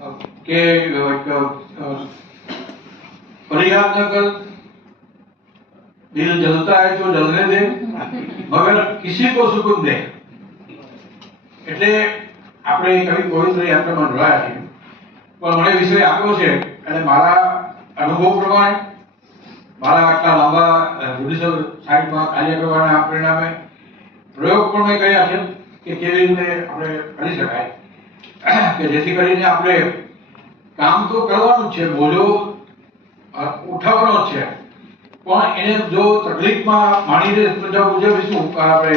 कि फरियाद न कर, दिल जलता है तो जलने दे, मगर किसी को सुकून दे। એટલે આપણે કવિ ગોવિંદ યાત્રામાં જોયા છે, પણ મને વિષય આપ્યો છે અને મારા અનુભવ પ્રમાણે, મારા આટલા લાંબા જ્યુડિશિયલ સાઇડમાં કાર્ય કરવાના પરિણામે પ્રયોગ પણ મેં કર્યા છે કે કેવી રીતે આપણે કરી શકાય કે જેથી કરીને આપણે કામ તો કરવાનું જ છે, બોજો ઉઠાવવાનો જ છે, પણ એને જો તકલીફમાં માણીને ઉજવીશું, આપણે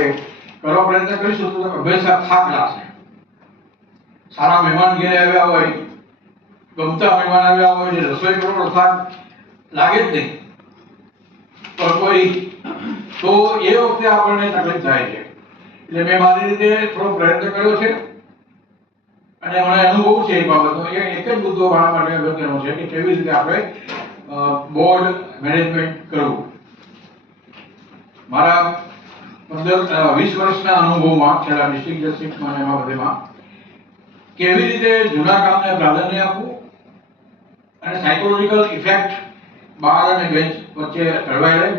કરવા પ્રયત્ન કરીશું તો હંમેશા થાક લાગશે. સારા મહેમાન ઘેરે આવ્યા હોય, ગમતા મહેમાન આવ્યા હોય, રસોઈ કરવાનો થાક લાગે જ નહીં, પણ કોઈ તો એ વખતે આપણને તકલીફ થાય છે. એટલે મેં મારી રીતે થોડો પ્રયત્ન કર્યો છે અને મને અનુભવ છે એ બાબતનો. એક જ મુદ્દો મારા માટે અગત્યનો છે કે કેવી રીતે આપણે બોર્ડ મેનેજમેન્ટ કરવું. મારા 15-20 વર્ષના અનુભવમાં, છેલ્લા ડિસ્ટ્રિક્ટ જજશીપમાં એમાં બધેમાં, કેવી રીતે જૂના કામને પ્રાધાન્ય આપવું અને સાયકોલોજીકલ ઇફેક્ટ બાર અને બેન્ચ વચ્ચે જળવાઈ રહે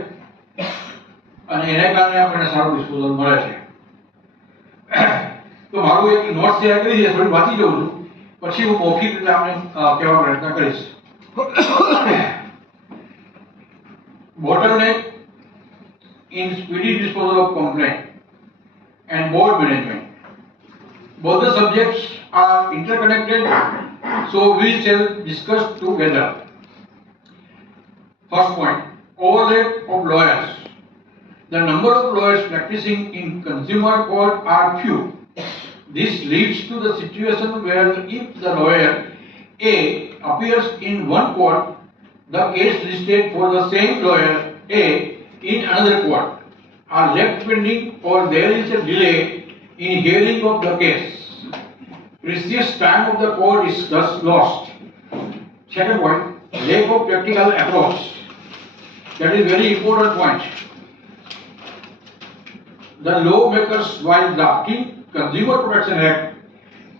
અને એને કારણે આપણને સારું ડિસ્પોઝલ મળે છે. તો મારું એક નોટ તૈયાર કરી છે, થોડી વાંચી જઉં છું, પછી હું મૌખિક રીતે આપણે કહેવા પ્રયત્ન કરીશ. Bottleneck in speedy disposal of complaint and board management. Both the subjects are interconnected, so we shall discuss together. First point, overlap of lawyers. The number of lawyers practicing in consumer court are few. This leads to the situation where if the lawyer A appears in one court, the case listed for the same lawyer A in another court are left pending or there is a delay in hearing of the case. Precious time of the court is thus lost. Second point, lack of practical approach. That is very important point. The lawmakers, while drafting Consumer Protection Act,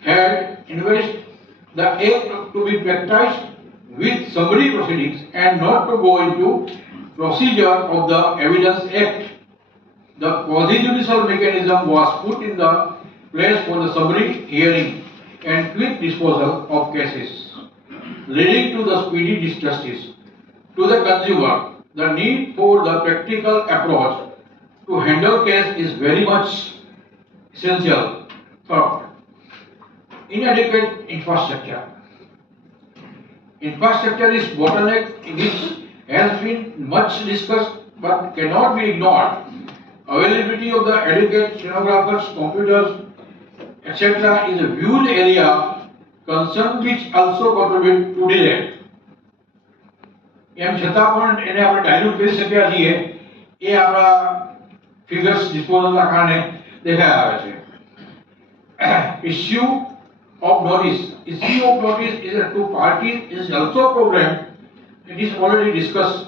had envisaged the act to be practiced with summary proceedings and not to go into procedure of the Evidence Act. The quasi-judicial mechanism was put in the place for the summary hearing and quick disposal of cases, leading to the speedy justice. To the consumer, the need for the practical approach to handle case is very much essential. Third, inadequate infrastructure. Infrastructure is bottleneck which has been much discussed but cannot be ignored. Availability of the adequate stenographers, computers, etc. is a huge area concern which also contribute to delay. એમ છતાં પણ એને આપણે dilute કરી શક્યા છીએ, એ આપણા figures ડિસ્પોઝલના કારણે દેખાઈ આવે છે. Issue of notice. Issue of notice is a two parties is also a problem. It is already discussed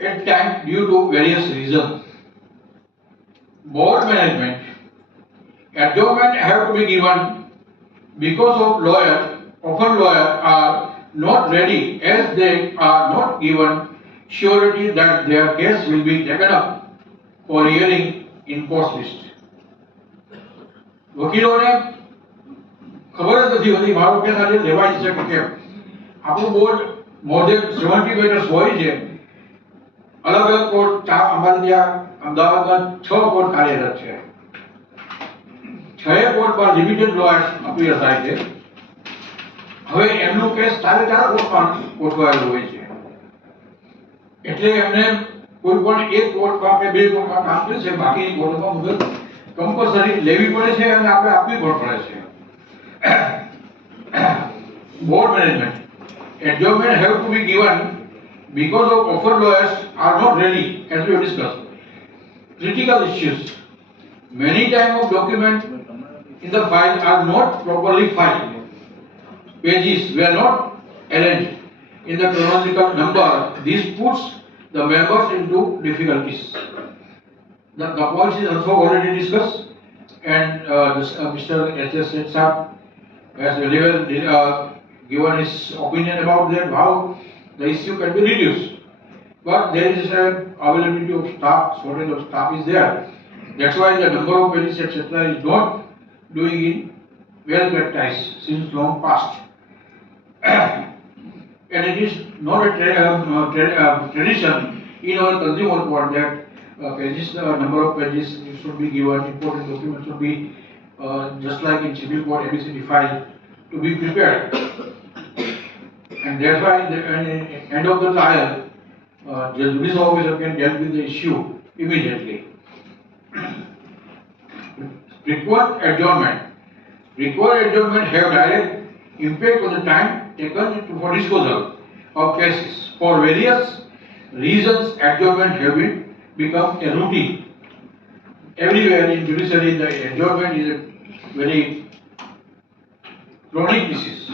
at times due to various reasons. Board management. Adjournment have to be given because of often lawyers are not ready as they are not given surety that their case will be taken up for hearing in post list. વકીલોને ખબર જ નથી હોતી મારો case આજે લેવાય છે કે કેમ. આપણું બોર્ડ મોર દેન 70 મેટર્સ હોય છે. અલગ અલગ કોર્ટ, અમારે ત્યાં અમદાવાદમાં 6 કોર્ટ કાર્યરત છે. 6 કોર્ટમાં લિમિટેડ લોયર્સ અપીયર થાય છે. હવે એમનું કેસ 4 કોર્ટમાં ગોઠવાયેલું હોય છે, એટલે એમને કોઈ પણ એક કોર્ટમાં કે 2 કોર્ટમાં કામ કરે છે, બાકી કોર્ટમાં મુદત કમ્પલસરી લેવી પડે છે અને આપણે આપવી પણ પડે છે. Board management. Adjournment have to be given because of often lawyers are not ready, as we have discussed. Critical issues. Many types of documents in the file are not properly filed. Pages were not arranged in the chronological number. This puts the members into difficulties. The points is also already discussed, and Mr. S.S. Seth has very well given his opinion about that, how the issue can be reduced. But there is a availability of staff, shortage of staff is there. That's why the number of pages etc. is not doing it well practiced since long past. And it is not a tradition in our consumer court that pages, number of pages should be given, important documents should be just like in civil court ABCD file to be prepared. And that's why at the end of the trial, the judicial officer can deal with the issue immediately. Required adjournment. Required adjournment have direct impact on the time taken for disposal of cases. For various reasons, adjournment have become a routine. Everywhere in judiciary, the adjournment is a very chronic disease.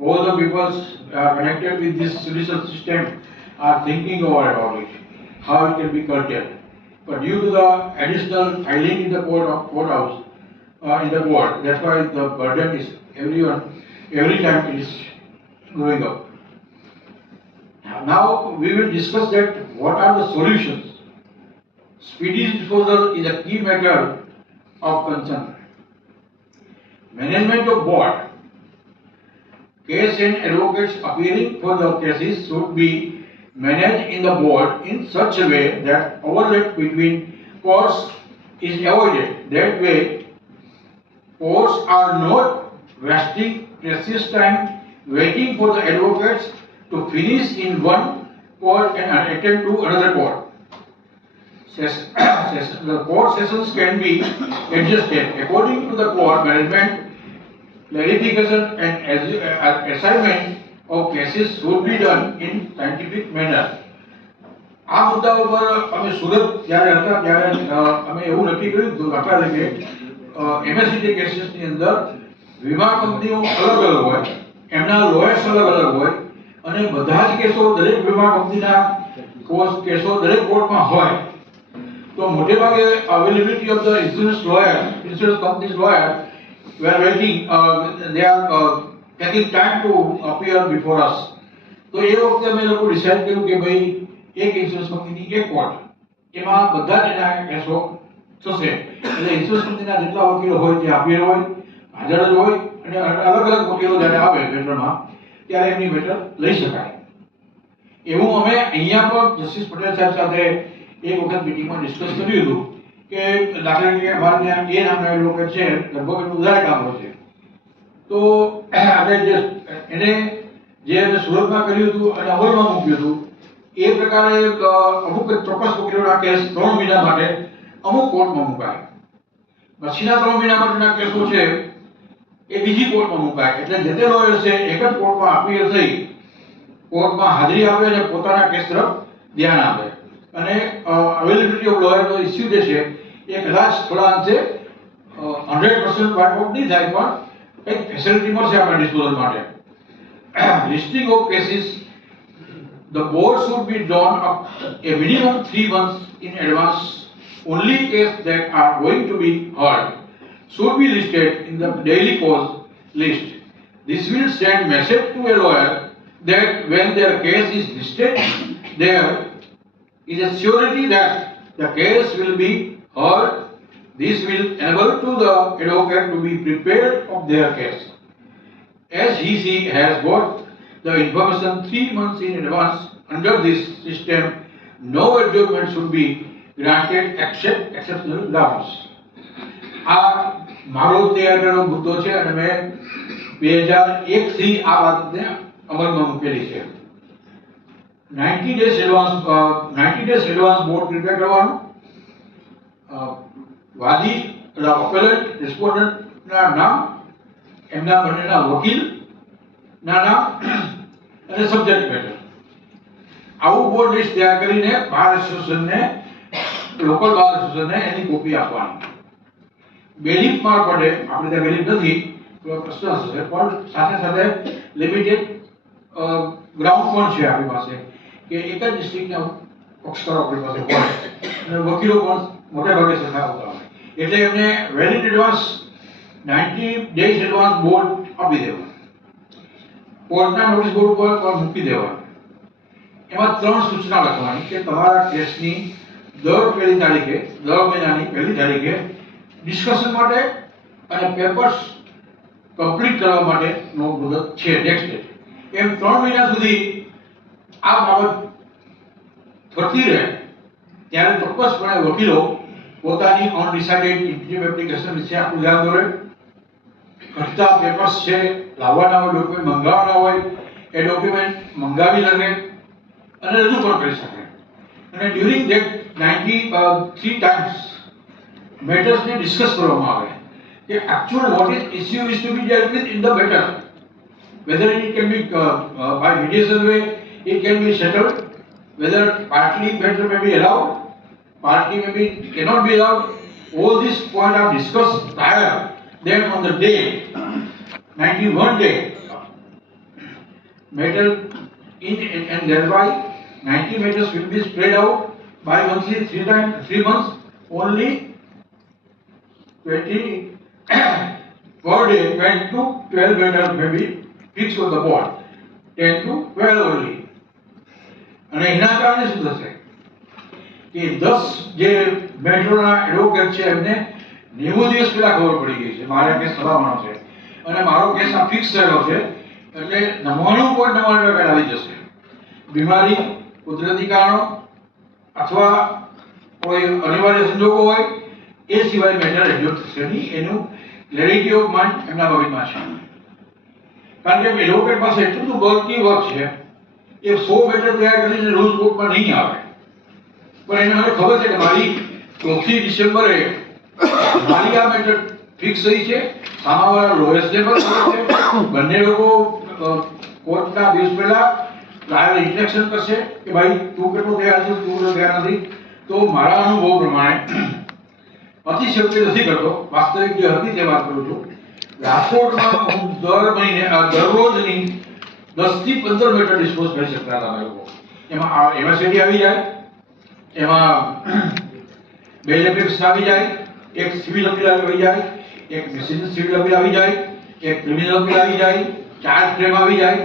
All the people connected with this judicial system are thinking over about it, how it can be curtailed. But due to the additional filing in the courthouse, in the court, that's why the burden is every time it is going up. Now we will discuss that what are the solutions. Speedy disposal is a key matter of concern. Management of board. Case and advocates appearing for the cases should be managed in the board in such a way that overlap between courts is avoided. That way, courts are not wasting precious time waiting for the advocates to finish in one court and attend to another court. The court sessions can be adjusted according to the court management. Clarification and assignment of cases should be done in scientific manner. આ મુદ્દા ઉપર અમે સુરત જ્યારે હતા ત્યારે અમે એવું નક્કી કર્યું હતું દાખલા તરીકે MSCT કેસીસની અંદર વીમા કંપનીઓ અલગ અલગ હોય, એમના લોયર્સ અલગ અલગ હોય અને બધા જ કેસો દરેક વીમા કંપનીના કેસો દરેક કોર્ટમાં હોય. તો મોટે ભાગે availability of the insurance companies lawyer we are waiting, they are taking time to appear before us. તો એ વખતે અમે લોકો ડિસાઈડ કર્યું કે ભાઈ એક ઇન્સ્યોરન્સ કંપનીની એક કોર્ટ એમાં બધા જ એના કેસો થશે. એટલે ઇન્સ્યોરન્સ કંપનીના જેટલા વકીલો હોય તે અપીયર હોય, હાજર જ હોય અને અલગ અલગ વકીલો જ્યારે આવે મેટરમાં ત્યારે એમની મેટર લઈ શકાય. એવું અમે અહીંયા પણ જસ્ટિસ પટેલ સાહેબ સાથે એક વખત મીટિંગમાં ડિસ્કસ કર્યું હતું કે દાખલા તરીકે અમારે ત્યાં એ નામના લોકો છે લગભગ એનું ઉધાર કામ હોય છે. તો આપણે એને જે અમે સુરતમાં કર્યું હતું અને અમલમાં મૂક્યું હતું એ પ્રકારે અમુક ચોક્કસ વકીલોના કેસ 3 મહિના માટે અમુક કોર્ટમાં મુકાય, પછીના 3 મહિના માટેના કેસો છે એ બીજી કોર્ટમાં મુકાય. એટલે જે તે લોયર છે એક જ કોર્ટમાં અપીયર થઈ કોર્ટમાં હાજરી આપે અને પોતાના કેસ તરફ ધ્યાન આપે. અને અવેલેબિલિટી ઓફ લોયરનો ઇસ્યુ જે છે એ કદાચ થોડા અંશે 100% વાઇપ આઉટ નહીં થાય પણ કંઈક ફેસિલિટી મળશે આપણા ડિસ્પોઝલ માટે. Listing of cases. The board should be drawn up a minimum 3 months in advance. Only cases that are going to be heard should be listed in the daily cause list. This will send message to a lawyer that when their case is listed, there is a surety that the case will be heard. This will enable to the advocate to be prepared of their case. As she has got the information 3 months in advance, under this system, no adjournment should be granted except exceptional grounds. આ મારો તૈયાર કરેલો મુદ્દો છે અને મેં 2001 થી આ વાતને અમલમાં મૂકેલી છે. 90 days advance બોર્ડ પ્રિપેર કરવાનું. વાદી અપેલન્ટ રિસ્પોન્ડન્ટના નામ, એમના બંનેના વકીલના નામ અને સબ્જેક્ટ મેટર. આવું બોર્ડ લિસ્ટ તૈયાર કરીને બાર એસોસિએશનને, લોકલ બાર એસોસિએશનને એની કોપી આપવાની. બેલીફ મારફતે આપણે ત્યાં બેલીફ નથી પ્રશ્ન હશે પણ સાથે સાથે લિમિટેડ ગ્રાઉન્ડ પણ છે આપણી પાસે કે એક જ ડિસ્ટ્રિક્ટના પક્ષકારો આપણી પાસે હોય અને વકીલો પણ મોટે ભાગે સરખા હોતા હોય. એટલે એમને well in advance 90 days advance board આપી દેવાનું, કોર્ટના નોટિસ બોર્ડ ઉપર મૂકી દેવાનું. એમાં 3 સૂચના લખવાની કે તમારા કેસની દર પહેલી તારીખે, દર મહિનાની પહેલી તારીખે ડિસ્કશન માટે અને પેપર્સ કમ્પ્લીટ કરવા માટેનો મુદત છે નેક્સ્ટ ડે. એમ 3 મહિના સુધી આ બાબત ફરતી રહે ત્યારે ચોક્કસપણે વકીલો પોતાની અનડિસાઇડેડ ઇન્ટિમ એપ્લિકેશન વિશે આખું ધ્યાન દોરે. ઘટતા પેપર્સ છે, લાવવાના હોય, ડોક્યુમેન્ટ મંગાવવાના હોય, એ ડોક્યુમેન્ટ મંગાવી શકે અને રજૂ પણ કરી શકે. અને ડ્યુરિંગ ધેટ 93 ટાઈમ્સ મેટર્સને ડિસ્કસ કરવામાં આવે કે actual what is issue is to be dealt with in the matter, whether it can be by mediation way it can be settled, whether partly matter may be allowed, partly may be cannot be allowed. All these points are discussed prior. Then on the day 91 day matter in and thereby 90 matters will be spread out by monthly 3 months only. 20 per day, 10 to 12 matters may be fixed on the board, 10 to 12 only. અને એના કારણે શું થશે કે 10 જે મેટરોના advocate છે એમને 90 દિવસ પહેલા ખબર પડી ગઈ છે મારા કેસ થવાનો છે અને મારો કેસ આ ફિક્સ થયેલો છે, એટલે 99.99% આવી જશે. બીમારી, કુદરતી કારણો અથવા કોઈ અનિવાર્ય સંજોગો હોય એ સિવાય મેટર એડજસ્ટ થશે નહીં. એનું ક્લેરિટી ઓફ માઇન્ડ એમના મગજમાં છે, કારણ કે એડવોકેટ પાસે એટલું બધું બલ્કી વર્ક છે એ 100 મેટર તૈયાર કરીને રોજ કોર્ટમાં નહીં આવે. પણ એને મને ખબર છે કે મારી 4મી ડિસેમ્બરે મારી આ મેટર ફિક્સ થઈ છે, સામાવાળા લોયર્સને પણ ખબર છે, બંને લોકો કોર્ટના દિવસ પહેલા ટ્રાયલ ઇન્સ્ટ્રક્શન કરશે કે ભાઈ તું કેટલો તૈયાર છે, તું કેટલો તૈયાર નથી. તો મારા અનુભવ પ્રમાણે અતિશયોક્તિ નથી કરતો, વાસ્તવિક જે હતી તે વાત કરું છું. રાજકોટમાં હું દર મહિને દરરોજની 10 થી 15 મીટર ડિસ્પોઝ કરી શકતા હતા અમે લોકો. એમાં એમએસએડી આવી જાય, એમાં 2 લેપિક્સ આવી જાય, એક સિવિલ અપીલ આવી જાય, એક મિસિન સિવિલ અપીલ આવી જાય, એક ક્રિમિનલ અપીલ આવી જાય, 4 ફ્રેમ આવી જાય,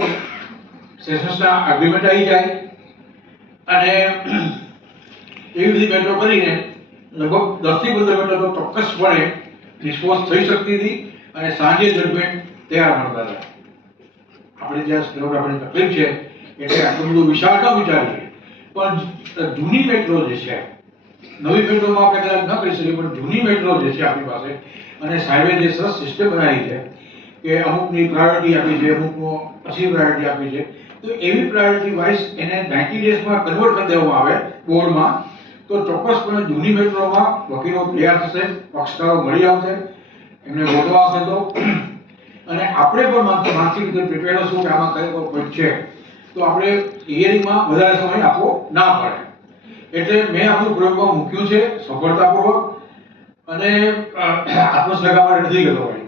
સેશન્સના એગ્રીમેન્ટ આવી જાય અને એવી બધી મેટરો કરીને લગભગ 10 થી 15 મિનિટ તો ચોક્કસપણે ડિસ્પોઝ થઈ શકતી હતી અને સાંજે જજમેન્ટ તૈયાર મળતા હતા. આપણે જ્યાં સ્ટેનોગ્રાફરની તકલીફ છે એટલે આટલું બધું વિશાળ ન વિચારીએ, પણ જૂની મેટ્રો જે છે, નવી મેટ્રોમાં આપણે કદાચ ન કરી શકીએ, પણ જૂની મેટ્રો જે છે આપણી પાસે અને સાહેબે જે સરસ સિસ્ટમ બનાવી છે કે અમુકની પ્રાયોરિટી આપી છે, અમુકનો પછી પ્રાયોરિટી આપી છે, તો એવી પ્રાયોરિટી વાઇઝ એને 90 ડેઝમાં કન્વર્ટ કરી દેવામાં આવે બોર્ડમાં, તો ચોક્કસપણે જૂની મેટ્રોમાં વકીલો તૈયાર થશે, પક્ષકારો મળી આવશે, એમને ગોતવા આવશે. તો અને આપણે પણ માનસિક રીતે પ્રિપેર હશું કે આમાં કઈ પોઈન્ટ છે તો આપણે હિયરિંગમાં વધારે સમય આપવો ના પડે. એટલે મેં આપણું પ્રયોગમાં મૂક્યું છે સફળતાપૂર્વક અને આત્મશ્લાઘા માટે નથી કરતો ભાઈ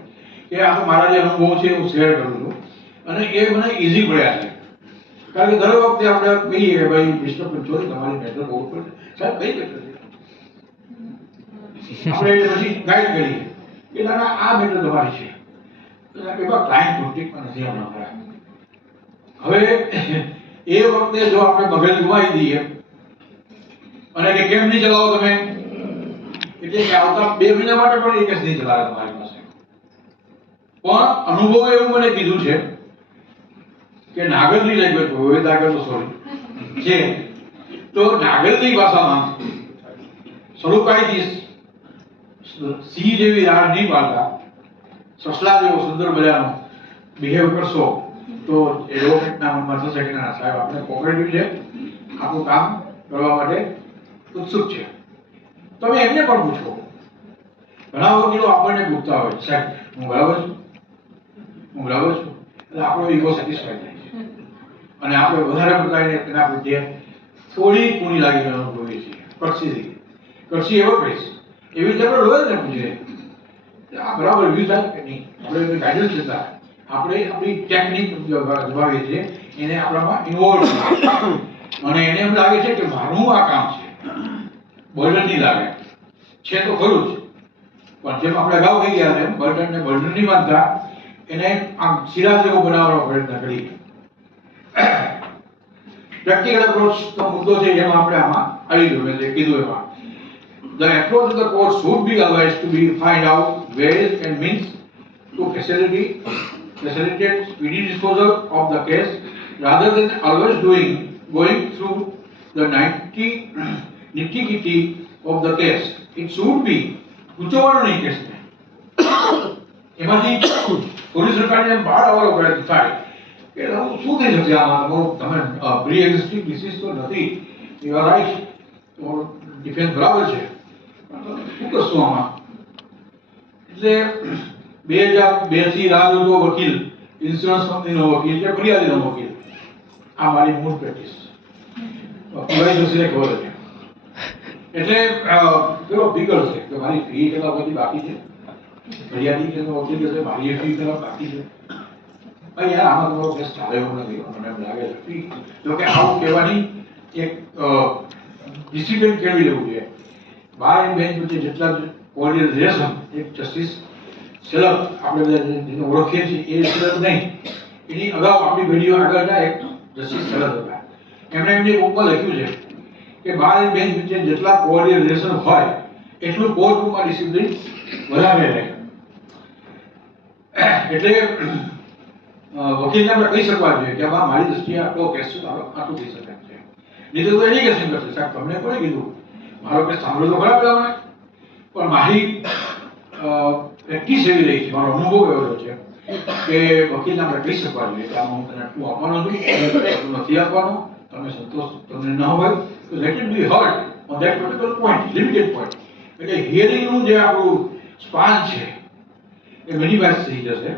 કે આ તો મારા જે અનુભવ છે હું શેર કરું છું અને એ મને ઈઝી પડ્યા છે. કારણ કે દર વખતે આપણે કહીએ કે ભાઈ મિસ્ટર પંચોલી તમારી મેટર બહુ પડે, સાહેબ કઈ મેટર છે, આપણે પછી ગાઈડ કરીએ કે ના આ મેટર તમારી છે, એવા ક્લાયન્ટ કોન્ટેક્ટમાં નથી આવવાના. હવે એ વખતે જો આપણે મગજ ગુમાવી દઈએ અને કે કેમ નહીં ચલાવો તમે, એટલે કે આવતા 2 મહિના માટે પણ એ કેસ નહીં ચલાવે તમારી પાસે. પણ અનુભવ એવું મને કીધું છે કે નાગરની લેંગ્વેજ હોય નાગર તો સોરી છે, તો નાગરની ભાષામાં સ્વરૂપાઈથી સિંહ જેવી રાડ નહીં પાડતા, સસલા જેવો સુંદર મજાનો બિહેવ કરશો તો એડવોકેટના મનમાં થશે કે ના સાહેબ આપણે કોઓપરેટિવ છે, આપણું કામ કરવા માટે ઉત્સુક છે. તમે એમને પણ પૂછો. ઘણા વકીલો આપણને પૂછતા હોય સાહેબ હું બરાબર છું, હું બરાબર છું, એટલે આપણો ઈગો સેટિસ્ફાઈ થાય છે અને આપણે વધારે પડતા એના પ્રત્યે થોડી કુણી લાગી અનુભવીએ છીએ. કરશી એવો કહીશ એવી રીતે આપણે લોયરને પૂછીએ આ બરાબર વ્યૂ થાય કે નહીં, આપણે ગાઈડન્સ લેતા આપણે આપણી ટેકનિક દબાવીએ છીએ, એને આપણામાં ઇન્વોલ્વ અને એને એમ લાગે છે કે મારું આ કામ છે, બર્ડન નહીં લાગે છે તો ખરું જ પણ જેમ આપણે અગાઉ કહી ગયા તેમ બર્ડન ને બર્ડન નહીં માનતા એને આમ શીરા જેવો બનાવવાનો પ્રયત્ન કરીએ. પ્રેક્ટિકલ અપ્રોચ નો મુદ્દો છે જેમાં આપણે આમાં આવી ગયું મેં જે કીધું એમાં. The approach of the court should be always to be find out ways and means to facilitate speedy disposal of the case rather than always going through the nitty-gritty of the case. It should be ઉચ્ચવાળો નહીં case ને એમાંથી police સરકારને બહાર આવવાનો પ્રયત્ન થાય કે શું થઈ શકશે આમાં તમે પ્રી એક્ઝિસ્ટિંગ ડિસીઝ તો નથી, યુ આર રાઈટ, તમારો ડિફેન્સ બરાબર છે, શું કરશું આમાં? એટલે 2002 થી રાહ જોતો વકીલ, ઇન્સ્યોરન્સ કંપનીનો વકીલ કે ફરિયાદીનો વકીલ, આ મારી મૂળ પ્રેક્ટિસ પીવાય જોશીને ખબર છે. એટલે પેલો ફિગર છે કે મારી ફી કેટલા બધી બાકી છે, ફરિયાદી કે વકીલ કે મારી ફી કેટલા બાકી છે, ભાઈ યાર આમાં તમારો કેસ ચાલે એવું નથી, મને એમ લાગે છે. જો કે આવું કહેવાની એક ડિસિપ્લિન કેળવી લેવું જોઈએ. બાર એન્ડ બેન્ચ વચ્ચે જેટલા કોર્ડિયલ રિલેશન, એક જસ્ટિસ શેલર આપણે બધા જેને ઓળખીએ છીએ એ શેલર નહીં, એની અગાઉ આપણી પેઢીઓ આગળના એક જસ્ટિસ શેલર હતા. એમણે એમની બુકમાં લખ્યું છે કે બાર એન્ડ બેન્ચ વચ્ચે જેટલા કોર્ડિયલ રિલેશન હોય એટલું કોર્ટરૂમમાં ડિસિપ્લિન વધારે રહે. એટલે વકીલને આપણે કહી શકવા જોઈએ કે આમાં મારી દ્રષ્ટિએ આટલો કેસ છે, આટલું થઈ શકે છે. નહીં તો એલિગેશન કરશે, સાહેબ તમને કોણે કીધું, મારો કેસ સાંભળ્યો તો ખરા પેલા મને, પણ મારી પ્રેક્ટિસ એવી રહી છે, મારો અનુભવ એવો છે કે વકીલને આપણે કહી શકવા જોઈએ કે આમાં હું તને આટલું આપવાનું હતું, નથી આપવાનું, તમે સંતોષ તમને ન હોય તો let it be heard on that particular point, limited point. એટલે હિયરિંગનું જે આપણું સ્પાન છે એ મિનિમાઇઝ થઈ જશે.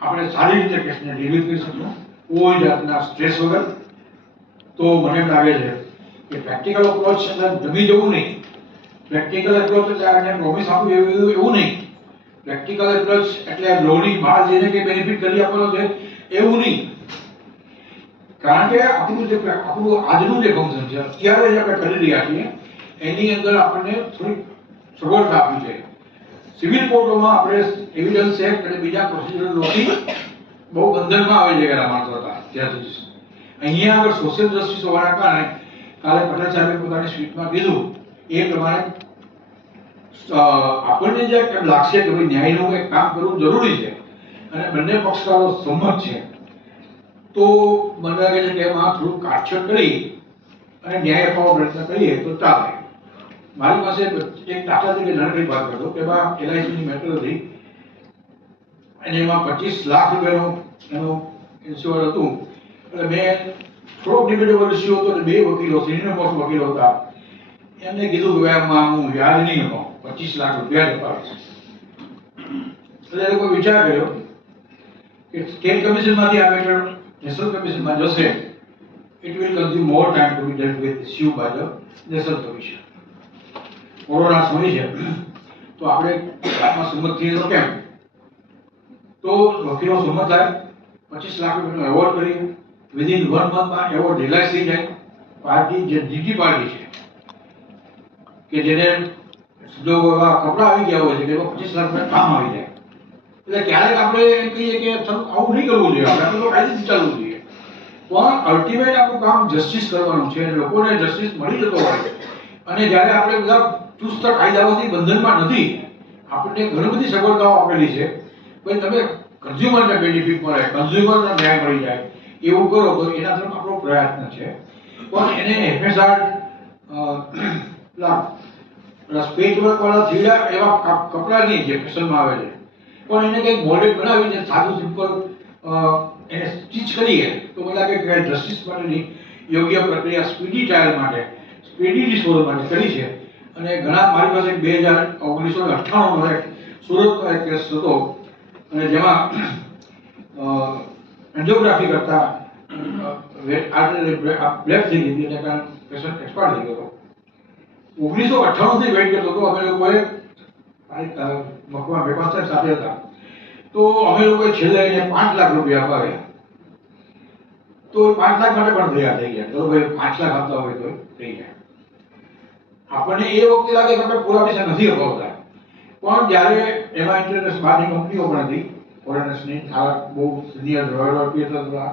આપણે સારી રીતે કેસને ડીલ કરી શકશું કોઈ જાતના સ્ટ્રેસ વગર. તો મને એમ લાગે છે કે પ્રેક્ટિકલ અપ્રોચ એટલે જમી જવું નહીં, પ્રેક્ટિકલ અપ્રોચ એટલે આને પ્રોમિસ આપવું એવું નહીં, પ્રેક્ટિકલ અપ્રોચ એટલે લોની બહાર જઈને કે બેનિફિટ કરી આપવાનો છે એવું નહીં. કારણ કે આપણું આજનું જે ફંક્શન છે અત્યારે જે આપણે કરી રહ્યા છીએ એની અંદર આપણને થોડી સગવડતા આપી છે. સિવિલ કોર્ટોમાં આપણે એવિડન્સ એક્ટ અને બીજા પ્રોસિજરલ લોથી બહુ બંધનમાં આવી જયેલા માણસો હતા ત્યાં સુધી. અહીંયા આગળ સોશિયલ જસ્ટિસ હોવાના કારણે કાલે પટેલ સાહેબે પોતાની સ્પીચમાં કીધું એ પ્રમાણે આપણને જે એમ લાગશે કે ભાઈ ન્યાયનું એક કામ કરવું જરૂરી છે અને બંને પક્ષકારો સંમત છે તો મને લાગે છે કે એમાં થોડું કાટછટ કરી અને ન્યાય અપાવવાનો પ્રયત્ન કરીએ તો ચાલે. મારી પાસે એક દાખલા તરીકે નાનકડી વાત કરતો કે એલઆઈસીની મેટર હતી અને એમાં 25 લાખ રૂપિયાનું એનું ઇન્સ્યોર હતું. એટલે મેં થોડોક ડિબેટેબલ ઇસ્યુ હતો એટલે બે વકીલો, સિનિયર મોસ્ટ વકીલો હતા, એમને કીધું કે આમાં હું વ્યાજ નહીં અપાઉં, 25 લાખ રૂપિયા જ અપાવીશ. એટલે એ લોકો વિચાર કર્યો કે સ્ટેટ કમિશનમાંથી આ મેટર નેશનલ કમિશનમાં જશે, it will consume more time to be dealt with issue by the national commission. Corona સમય છે તો આપણે આમાં સંમત થઈએ તો કેમ? તો વકીલો સંમત થાય, 25 લાખ રૂપિયાનો એવોર્ડ કરીએ, વિધિન 1 મંથમાં એવોર્ડ રિલાઇઝ થઈ જાય. પાર્ટી જે જીતી પાર્ટી છે કે જેને જો કપડા આવી ગયા હોય છે કે 25 લાખ રૂપિયા કામ આવી જાય. એટલે ક્યારેક આપણે એમ કહીએ કે આવું નહીં કરવું જોઈએ, આપણે તો કાયદેથી ચાલવું જોઈએ. પણ અલ્ટિમેટ આપણું કામ જસ્ટિસ કરવાનું છે અને લોકોને જસ્ટિસ મળી જતો હોય અને જ્યારે આપણે બધા ચુસ્ત કાયદાઓથી બંધનમાં નથી, આપણને ઘણી બધી સગવડતાઓ આપેલી છે, ભાઈ તમે કન્ઝ્યુમરને બેનિફિટ મળે, કન્ઝ્યુમરને ન્યાય મળી જાય એવું કરો તો એના તરફ આપણો પ્રયત્ન છે. પણ એને એફએસઆર સ્પેચ વર્ક વાળા થીડા એવા કપડા નહીં જે ફેશનમાં આવે છે, પણ એને કંઈક મોડેલ બનાવીને સાદું સિમ્પલ એને સ્ટીચ કરીએ તો મને લાગે કે જસ્ટિસ માટેની યોગ્ય પ્રક્રિયા સ્પીડી ટ્રાયલ માટે, સ્પીડી ડિસ્પોઝલ માટે કરી છે. અને ઘણા મારી પાસે 1998નો એક સુરતનો એક કેસ હતો અને જેમાં એન્જિયોગ્રાફી કરતા બ્લેક થઈ ગઈ એટલે કારણ પેશન્ટ એક્સપાયર થઈ ગયો. 1998 થી વેઇટ કરતો હતો. અમે લોકોએ મકવા વેપાર સાથે હતા તો અમે લોકોએ છેલ્લે એને 5 લાખ રૂપિયા આપ્યા. તો 5 લાખ માટે પણ તૈયાર થઈ ગયા. ચલો ભાઈ 5 લાખ આપતા હોય તો થઈ જાય. આપણને એ વખતે લાગે કે આપણે પૂરા પૈસા નથી અપાવતા, પણ જ્યારે એમાં ઇન્ટરનેશનલ બહારની કંપનીઓ પણ હતી ફોરેનર્સની, આ બહુ સિનિયર રોયલ હતા,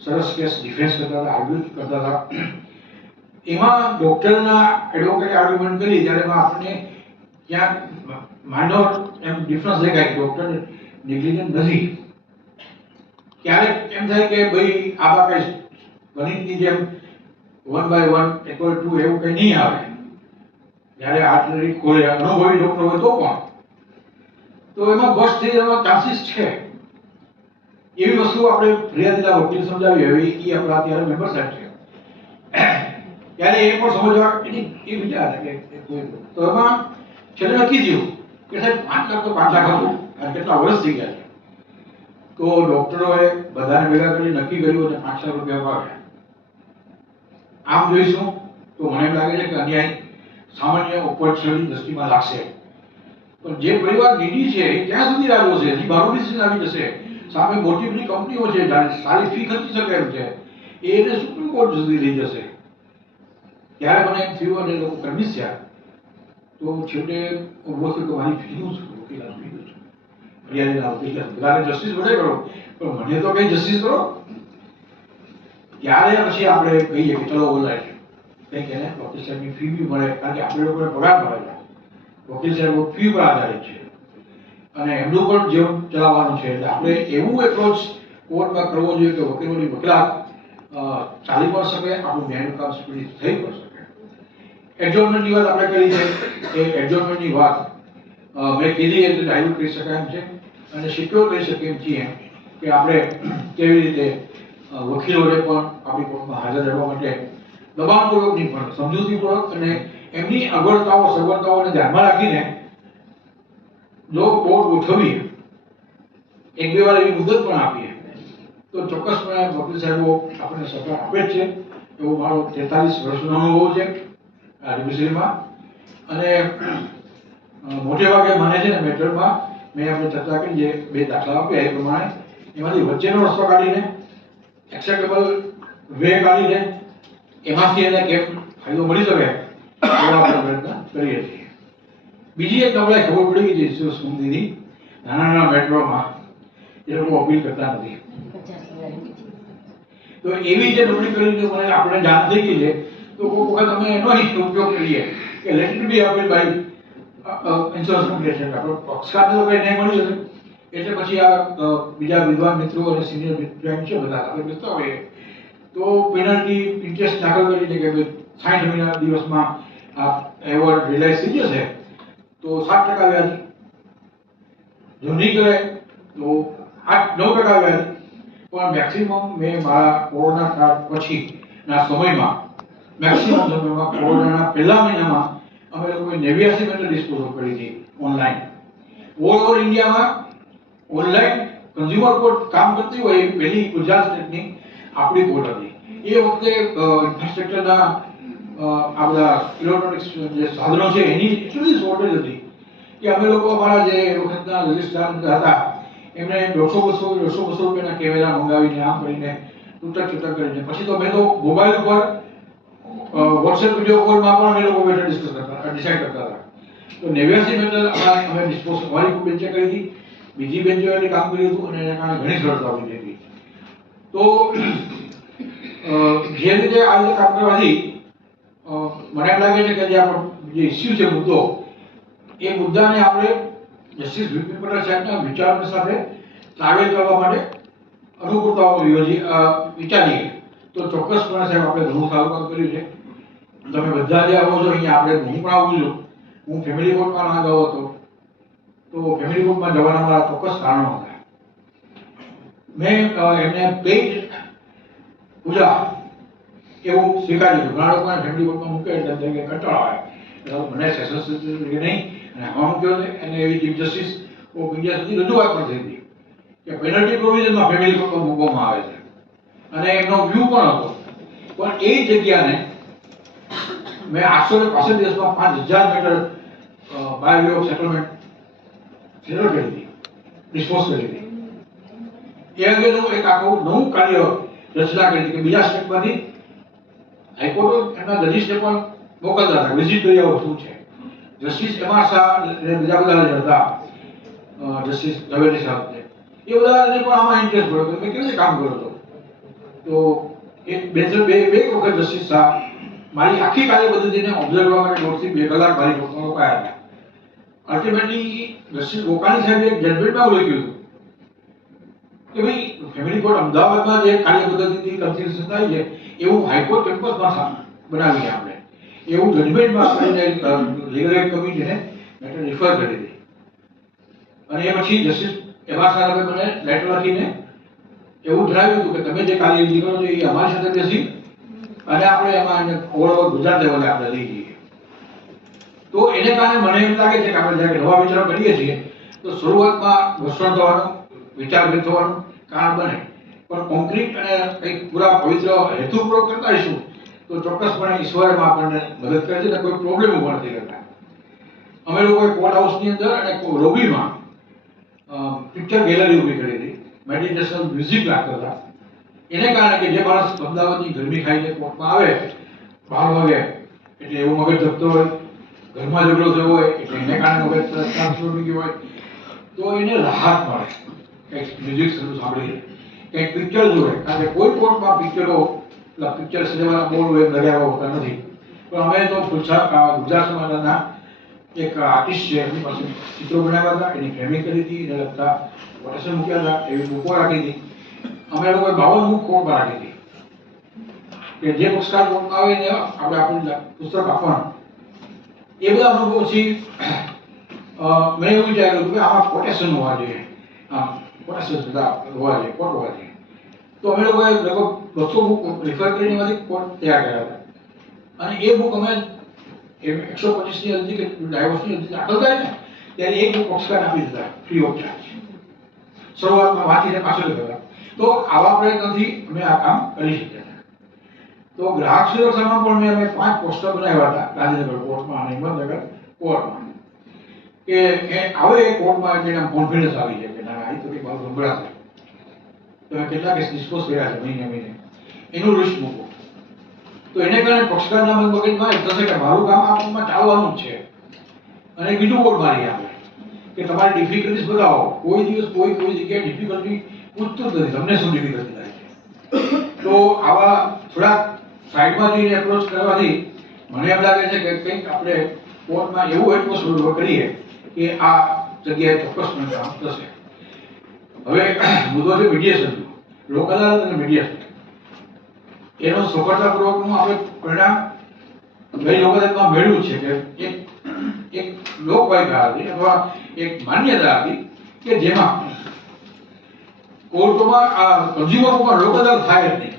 સરસ કેસ ડિફેન્સ કરતા હતા, આર્ગ્યુમેન્ટ કરતા હતા, એમાં ડોક્ટરના એડવોકેટ આર્ગ્યુમેન્ટ કરી ત્યારે એમાં આપણને ક્યાંક માઇનોર એમ ડિફરન્સ દેખાય કે ડોક્ટર નેગ્લિજન્ટ નથી. ક્યારેક એમ થાય કે ભાઈ આવા કઈ ગણિતની જેમ 1/1 = 2 એવું કઈ નહીં આવે. જ્યારે આર્ટરી ખોલે અનુભવી ડોક્ટર હોય તો પણ તો એમાં બસ થઈ જવાનો ચાન્સીસ છે. એવી વસ્તુ આપણે ફરિયાદીના વકીલ સમજાવી એવી એ આપણા અત્યારે મેમ્બર સાહેબ છે ત્યારે એ પણ સમજવા એ વિચાર કે તો એમાં છેલ્લે નક્કી થયું કે સાહેબ 5 લાખ તો 5 લાખ હતું અને કેટલા વર્ષ થઈ ગયા છે. તો ડોક્ટરોએ બધાને ભેગા કરી નક્કી કર્યું અને 5 લાખ રૂપિયા અપાવ્યા. આમ જોઈશું તો મને એમ લાગે છે કે અન્યાય સામાન્ય ઉપરછલ્લી દ્રષ્ટિમાં લાગશે, પણ જે પરિવાર નીડી છે એ ક્યાં સુધી રાહ જોશે? હજી બારોની ડિસિઝન આવી જશે, સામે મોટી મોટી કંપનીઓ છે, સારી ફી ખર્ચી શકે એમ છે, એને સુપ્રીમ કોર્ટ સુધી લઈ જશે. ત્યારે મને એમ થયું અને લોકો કન્વિન્સ થયા. તો છેવટે ઉભો થયો કે મારી ફીનું છું, વકીલાત ફીનું છું, ફરિયાદીના વકીલાત બધાને જસ્ટિસ બધે કરો, પણ મને તો કઈ જસ્ટિસ કરો. ત્યારે પછી આપણે કહીએ કે ચલો બોલાય કંઈક એને વકીલ સાહેબની ફી બી મળે, કારણ કે આપણે લોકોને પગાર મળે છે. વકીલ સાહેબ ફી પર આધારિત છે અને એમનું પણ જીવન ચલાવવાનું છે. એટલે આપણે એવું એપ્રોચ કોર્ટમાં કરવો જોઈએ કે વકીલોની વકીલાત ચાલી પણ શકે, આપણું ન્યાયનું કામ સ્પીડી થઈ પણ શકે. એડજોર્નમેન્ટની વાત આપણે કરી છે, એ એડજોર્નમેન્ટની વાત મેં કીધી એટલે ડાયલ્યુટ કરી શકાય એમ છે અને સિક્યોર કરી શકીએ એમ છીએ કે આપણે કેવી રીતે વકીલોને પણ આપણી કોર્ટમાં હાજર રહેવા માટે દબાણપૂર્વક નહીં પણ સમજૂતીપૂર્વક અને એમની અગવડતાઓ સગવડતાઓને ધ્યાનમાં રાખીને જો કોર્ટ ગોઠવીએ, 1-2 વાર એવી મુદત પણ આપીએ તો ચોક્કસપણે વકીલ સાહેબો આપણને સહકાર આપે જ છે. એવો મારો 43 વર્ષનો અનુભવ છે આ ડિવિઝનમાં. અને મોટે ભાગે મને છે ને મેટરમાં મેં આપણે ચર્ચા કરી જે 2 દાખલા આપ્યા એ પ્રમાણે એમાંથી વચ્ચેનો રસ્તો કાઢીને એક્સેપ્ટેબલ વે કાઢીને એમાંથી એને કેમ ફાયદો મળી શકે એવો આપણે પ્રયત્ન કરીએ છીએ. બીજી એક નબળાઈ ખબર પડી ગઈ છે સુમદીની, નાના મેટ્રોમાં એ લોકો અપીલ કરતા નથી. તો એવી જે નબળી કરીને મને આપણે જાણ થઈ ગઈ છે તો કોઈ વખત અમે એનો ઉપયોગ કરીએ કે let it be appeal by insurance company છે. આપણે પક્ષકારને તો કંઈ નહીં મળી શકે એટલે પછી આ બીજા વિદ્વાન મિત્રો અને સિનિયર ફ્રેન્ડ છે બધા આપણે બેસતા હોઈએ તો પેનલ્ટી ઇન્ટરેસ્ટ દાખલ કરીને કે ભાઈ 60 મહિના દિવસમાં આ એવોર્ડ રિલાઇઝ થઈ જશે તો 7% વ્યાજ, જો નહીં કરે તો 8-9% વ્યાજ. પણ મેક્સિમમ મેં મારા કોરોના કાળ પછીના સમયમાં મેક્સિમમ સમયમાં કોરોનાના પહેલા મહિનામાં અમે લોકોએ 89 મેટર ડિસ્પોઝલ કરી હતી ઓનલાઈન. ઓલ ઓવર ઇન્ડિયામાં ઓનલાઈન કન્ઝ્યુમર કોર્ટ કામ કરતી હોય એ પહેલી ગુજરાત સ્ટેટની આપણી કોર્ટ હતી. એ વખતે ઇન્ફ્રાસ્ટ્રક્ચરના આ બધા ઇલેક્ટ્રોનિક્સ જે સાધનો છે એની એટલી શોર્ટેજ હતી કે અમે લોકો અમારા જે વખતના રજિસ્ટ્રાર હતા એમને 150-200 રૂપિયાના કેમેરા મંગાવીને આમ કરીને તૂટક કરીને પછી તો મેં તો મોબાઈલ ઉપર વોટ્સએપ વિડીયો કોલમાં પણ અમે લોકો બેઠા ડિસ્કસ કરતા ડિસાઈડ કરતા હતા. તો 89 મેટર અમે ડિસ્પોઝ અમારી બેન્ચે કરી હતી, બીજી બેન્ચોએ કામ કર્યું હતું અને એના કારણે ઘણી સરળતા આવી હતી. તો જે રીતે આ રીતે કામ કરવાથી મને એમ લાગે છે કે જે ઇસ્યુ છે મુદ્દો, એ મુદ્દાને આપણે જસ્ટિસ વીપી પટેલ સાહેબના વિચારોની સાથે ટ્રાવેલ કરવા માટે અનુકૂળતાઓ વિચારીએ તો ચોક્કસપણે સાહેબ આપણે ઘણું સારું કામ કર્યું છે. તમે બધા જે આવો છો અહીંયા, આપણે હું પણ આવું છું, હું ફેમિલી કોર્ટમાં ના ગયો હતો તો ફેમિલી કોર્ટમાં જવાના મારા ચોક્કસ કારણો હતા. મેં એમને પેઇડ પૂજા એવું સ્વીકાર્યું. ઘણા લોકોને ફેમિલી કોર્ટમાં મૂકે એટલે તરીકે કંટાળો આવે એટલે મને સેશન્સ તરીકે નહીં અને આમાં મૂક્યો છે એને એવી ચીફ જસ્ટિસ ઓફ ઇન્ડિયા સુધી રજૂઆત પણ થઈ હતી કે પેનલ્ટી પ્રોવિઝનમાં ફેમિલી કોર્ટમાં મૂકવામાં આવે છે અને એમનો વ્યૂ પણ હતો. પણ એ જગ્યાને મેં 865 દિવસમાં 5000 matter by way of settlement settle કરી હતી, ડિસ્પોઝ કરી હતી. એ અંગેનું એક આખું નવું કાર્ય રચના કરી હતી કે બીજા સ્ટેટમાંથી હાઈકોર્ટ એમના જજીસને પણ મોકલતા હતા વિઝિટ કરી આવો શું છે. જસ્ટિસ એમ આર શાહ અને બીજા બધા જે હતા, જસ્ટિસ ઝવેરી સાહેબ છે, એ બધાને પણ આમાં ઇન્ટરેસ્ટ પડ્યો કે કેવી રીતે કામ કરો છો. તો એક બે વખત જસ્ટિસ શાહ મારી આખી કાર્ય પદ્ધતિને ઓબ્ઝર્વ કરવા માટે 1.5 થી 2 કલાક મારી પોતાનો રોકાયા હતા. અલ્ટિમેટલી જસ્ટિસ ગોકાણી સાહેબે એક જજમેન્ટમાં લખ્યું હતું કે ભાઈ ફેમિલી કોર્ટ અમદાવાદમાં જે કાર્ય પદ્ધતિથી કન્સિડરેશન થાય છે એવું હાઈકોર્ટ કેમ્પસમાં બનાવીએ આપણે, એવું જજમેન્ટમાં આપણે લીગલ એડ કમિટીને મેટર રિફર કરી હતી. અને એ પછી જસ્ટિસ એવા સાહેબે મને લેટર લખીને એવું જણાવ્યું હતું કે તમે જે કાર્યવિધિ કરો છો એ અમારી સાથે બેસી અને આપણે એમાં ઓવરઓલ ગુજરાત લેવલે આપણે લઈ જઈએ. તો એને કારણે મને એમ લાગે છે કે આપણે જ્યારે નવા વિચારો કરીએ છીએ તો શરૂઆતમાં ઘર્ષણ થવાનું, વિચારભેદ થવાનું કારણ બને, પણ કોન્ક્રીટ અને કંઈક પૂરા પવિત્ર હેતુપૂર્વક કરતા રહીશું તો ચોક્કસપણે ઈશ્વરમાં આપણને મદદ કરે છે અને કોઈ પ્રોબ્લેમ ઊભો નથી કરતા. અમે લોકોએ કોર્ટ હાઉસની અંદર અને લોબીમાં પિક્ચર ગેલેરી ઊભી કરી હતી, મેડિટેશન મ્યુઝિક રાખતા હતા. એને કારણે કે જે માણસ અમદાવાદની ગરમી ખાઈને કોર્ટમાં આવે 12 વાગે એટલે એવો મગજ ધબતો હોય, ઘરમાં ઝઘડો થયો હોય એટલે એને કારણે મગજ ટ્રાન્સફર ગયું હોય તો એને રાહત મળે કંઈક મ્યુઝિક સાંભળીને, કંઈક પિક્ચર જોવે. કારણ કે કોઈ કોર્ટમાં પિક્ચર સિનેમાના બોર્ડ હોય લગાવ્યા હોતા નથી, પણ અમે તો ગુજરાત સમાજના એક આર્ટિસ્ટ છે એમની પાસે ચિત્રો બનાવ્યા હતા, એની ફ્રેમિંગ કરી હતી, એને લગતા કોટેશન મૂક્યા હતા, એવી બુકો રાખી હતી. અમે લોકોએ 52 બુક કોર્ટમાં રાખી હતી કે જે પુસ્તક કોર્ટમાં આવે ને આપણે આપણું પુસ્તક આપવાનું. એ બધા અનુભવ પછી મેં એવું વિચાર્યું કે આમાં કોટેશન હોવા જોઈએ, કોટેશન બધા હોવા જોઈએ, કોર્ટ હોવા જોઈએ. તો અમે લોકોએ લગભગ 200 બુક રિફર કરીને એમાંથી કોર્ટ તૈયાર કર્યા હતા. અને એ બુક અમે 125ની અરજી કે ડાયવોર્સની અરજી દાખલ થાય ને ત્યારે એક બુક પક્ષકારને આપી દીધા ફ્રી ઓફ ચાર્જ. શરૂઆતમાં વાંચીને પાછળ હતા. તો આવા પ્રયત્નોથી અમે આ કામ કરી શક્યા. તો ગ્રાહક સુરક્ષામાં પણ અમે 5 પોસ્ટર બનાવ્યા હતા ગાંધીનગર કોર્ટમાં અને હિંમતનગર કોર્ટમાં કે આવે કોર્ટમાં જેને કોન્ફિડન્સ આવી છે કે ના આ તો કંઈક મારું સંભળાશે, તમે કેટલા કેસ ડિસ્પોઝ કર્યા છે મહિને એનું લિસ્ટ મૂકો. તો એને કારણે પક્ષકારના મગજમાં એક થશે કે મારું કામ આ કોર્ટમાં ચાલવાનું જ છે. અને બીજું કોર્ટ મારી આપે કે તમારી ડિફિકલ્ટીઝ બતાવો. કોઈ દિવસ કોઈ જગ્યાએ ડિફિકલ્ટી પૂછતું જ નથી તમને શું ડિફિકલ્ટી થાય છે. તો આવા થોડા સાઈડમાં જઈને એપ્રોચ કરવાથી મને એમ લાગે છે કે કંઈક આપણે કોર્ટમાં એવું એટમોસ્ફિયર કરીએ કે આ જગ્યાએ ચોક્કસપણે કામ થશે. હવે મુદ્દો છે મીડિયેશન, લોક અદાલત અને મીડિયેશન. એનો સફળતાપૂર્વકનું આપણે પરિણામ ગઈ લોક અદાલતમાં મેળવ્યું છે કે એક લોકવાયકા હતી અથવા એક માન્યતા હતી કે જેમાં કોર્ટોમાં આ કન્ઝ્યુમર લોક અદાલત થાય જ નહીં.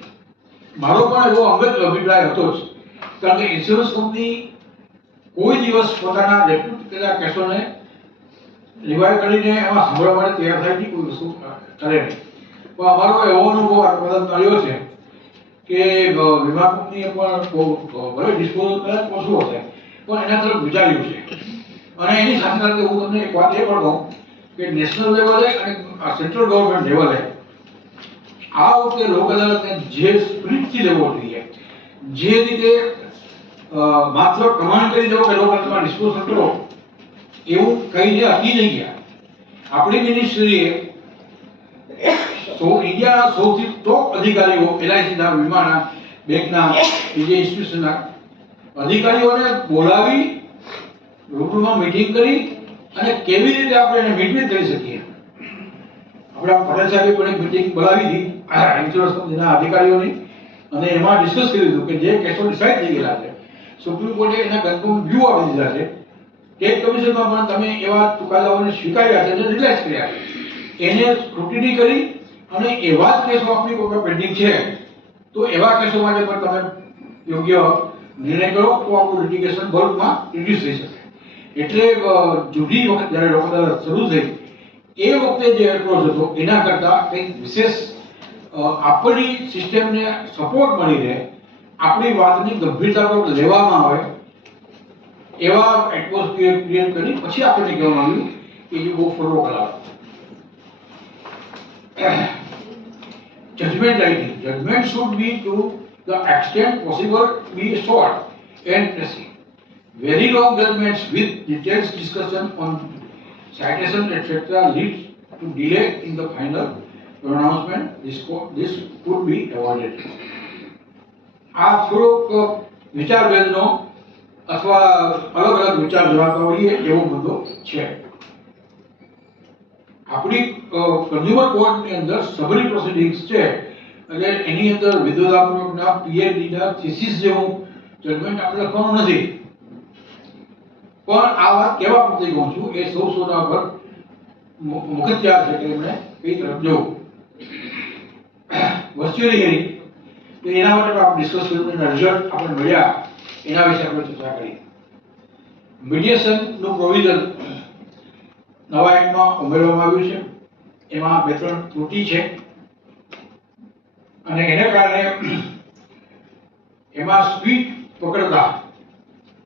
મારો પણ એવો અંગત અભિપ્રાય હતો જ, કારણ કે ઇન્સ્યોરન્સ કંપની કોઈ દિવસ પોતાના રેપ્યુટ કરેલા કેસોને રિવાઇવ કરીને એમાં સાંભળવા માટે તૈયાર થાય નહીં, કોઈ વસ્તુ કરે નહીં. પણ અમારો એવો અનુભવ અદાલતમાં રહ્યો છે કે વીમા કંપનીએ પણ ભલે ડિસ્પોઝલ કદાચ ઓછું હશે પણ એના તરફ વિચાર્યું છે. અને એની સાથે સાથે હું તમને એક વાત એ પણ કહું કે નેશનલ લેવલે અને સેન્ટ્રલ ગવર્મેન્ટ લેવલે આ વખતે લોક અદાલતને જે સ્પિરિટથી લેવો જોઈએ, જે રીતે માત્ર કમાન્ડ કરી દેવો કે લોક અદાલતમાં ડિસ્પોઝલ કરો એવું કહીને અટકી નહીં ગયા. આપણી મિનિસ્ટ્રીએ ઇન્ડિયાના સૌથી ટોપ અધિકારીઓ, એલઆઈસીના, વીમાના, બેંકના, બીજી ઇન્સ્ટિટ્યુશનના અધિકારીઓને બોલાવી રૂબરૂમાં મીટિંગ કરી અને કેવી રીતે આપણે એને મિટવીટ કરી શકીએ. આપણા પટેલ સાહેબે પણ એક મીટિંગ બોલાવી હતી ઇન્સ્યોરન્સ કંપનીના અધિકારીઓની અને એમાં ડિસ્કસ કર્યું હતું કે જે કેસો ડિસાઇડ થઈ ગયેલા છે, સુપ્રીમ કોર્ટે એના કન્ફર્મ વ્યૂ આપી દીધા છે, સ્ટેટ કમિશનમાં પણ તમે એવા ચુકાદાઓને સ્વીકાર્યા છે અને રિલાઇઝ કર્યા છે, એને સ્ક્રુટિની કરી અને એવા જ કેસો આપણી કોર્ટમાં પેન્ડિંગ છે તો એવા કેસો માટે પણ તમે યોગ્ય નિર્ણય કરો તો આપણું લિટિગેશન બલ્કમાં રિડ્યુસ થઈ શકે. એટલે જુદી વખત જ્યારે લોક અદાલત શરૂ થઈ એ વખતે જે એપ્રોચ હતો એના કરતાં કંઈક વિશેષ આપણી સિસ્ટમને સપોર્ટ મળી રહે, આપણી વાતની ગંભીરતાપૂર્વક લેવામાં આવે એવા એટમોસ્ફિયર ક્રિએટ કરી પછી આપણને કહેવામાં આવ્યું કે યુ ગો ફોર લોક અદાલત. Judgment writing. Judgment should be to the extent possible be short and precise. Very long judgments with detailed discussion on citation etc. leads to delay in the final pronouncement. This could be avoided. આ થોડોક વિચારભેદનો અથવા અલગ અલગ વિચાર ધરાવતા હોઈએ એવો મુદ્દો છે. આપણી કન્ઝ્યુમર કોર્ટની અંદર સબરી પ્રોસિડિંગ્સ છે એટલે એની અંદર વિરોધાત્મકના પીએચડીના થીસીસ જેવું જજમેન્ટ આપણે લખવાનું નથી. પણ આ વાત કહેવા પૂરતી કહું છું એ સૌના પર મુખત્યાર છે કે એમણે કઈ તરફ જવું. વર્ચ્યુઅલી હિયરિંગ તો એના માટે આપણે ડિસ્કસ કર્યું, એના રિઝલ્ટ આપણે મળ્યા એના વિશે આપણે ચર્ચા કરી. મીડિયેશનનું પ્રોવિઝન નવા એક્ટમાં ઉમેરવામાં આવ્યું છે. એમાં 2-3 ત્રુટિ છે અને એને કારણે એમાં સ્પીડ પકડતા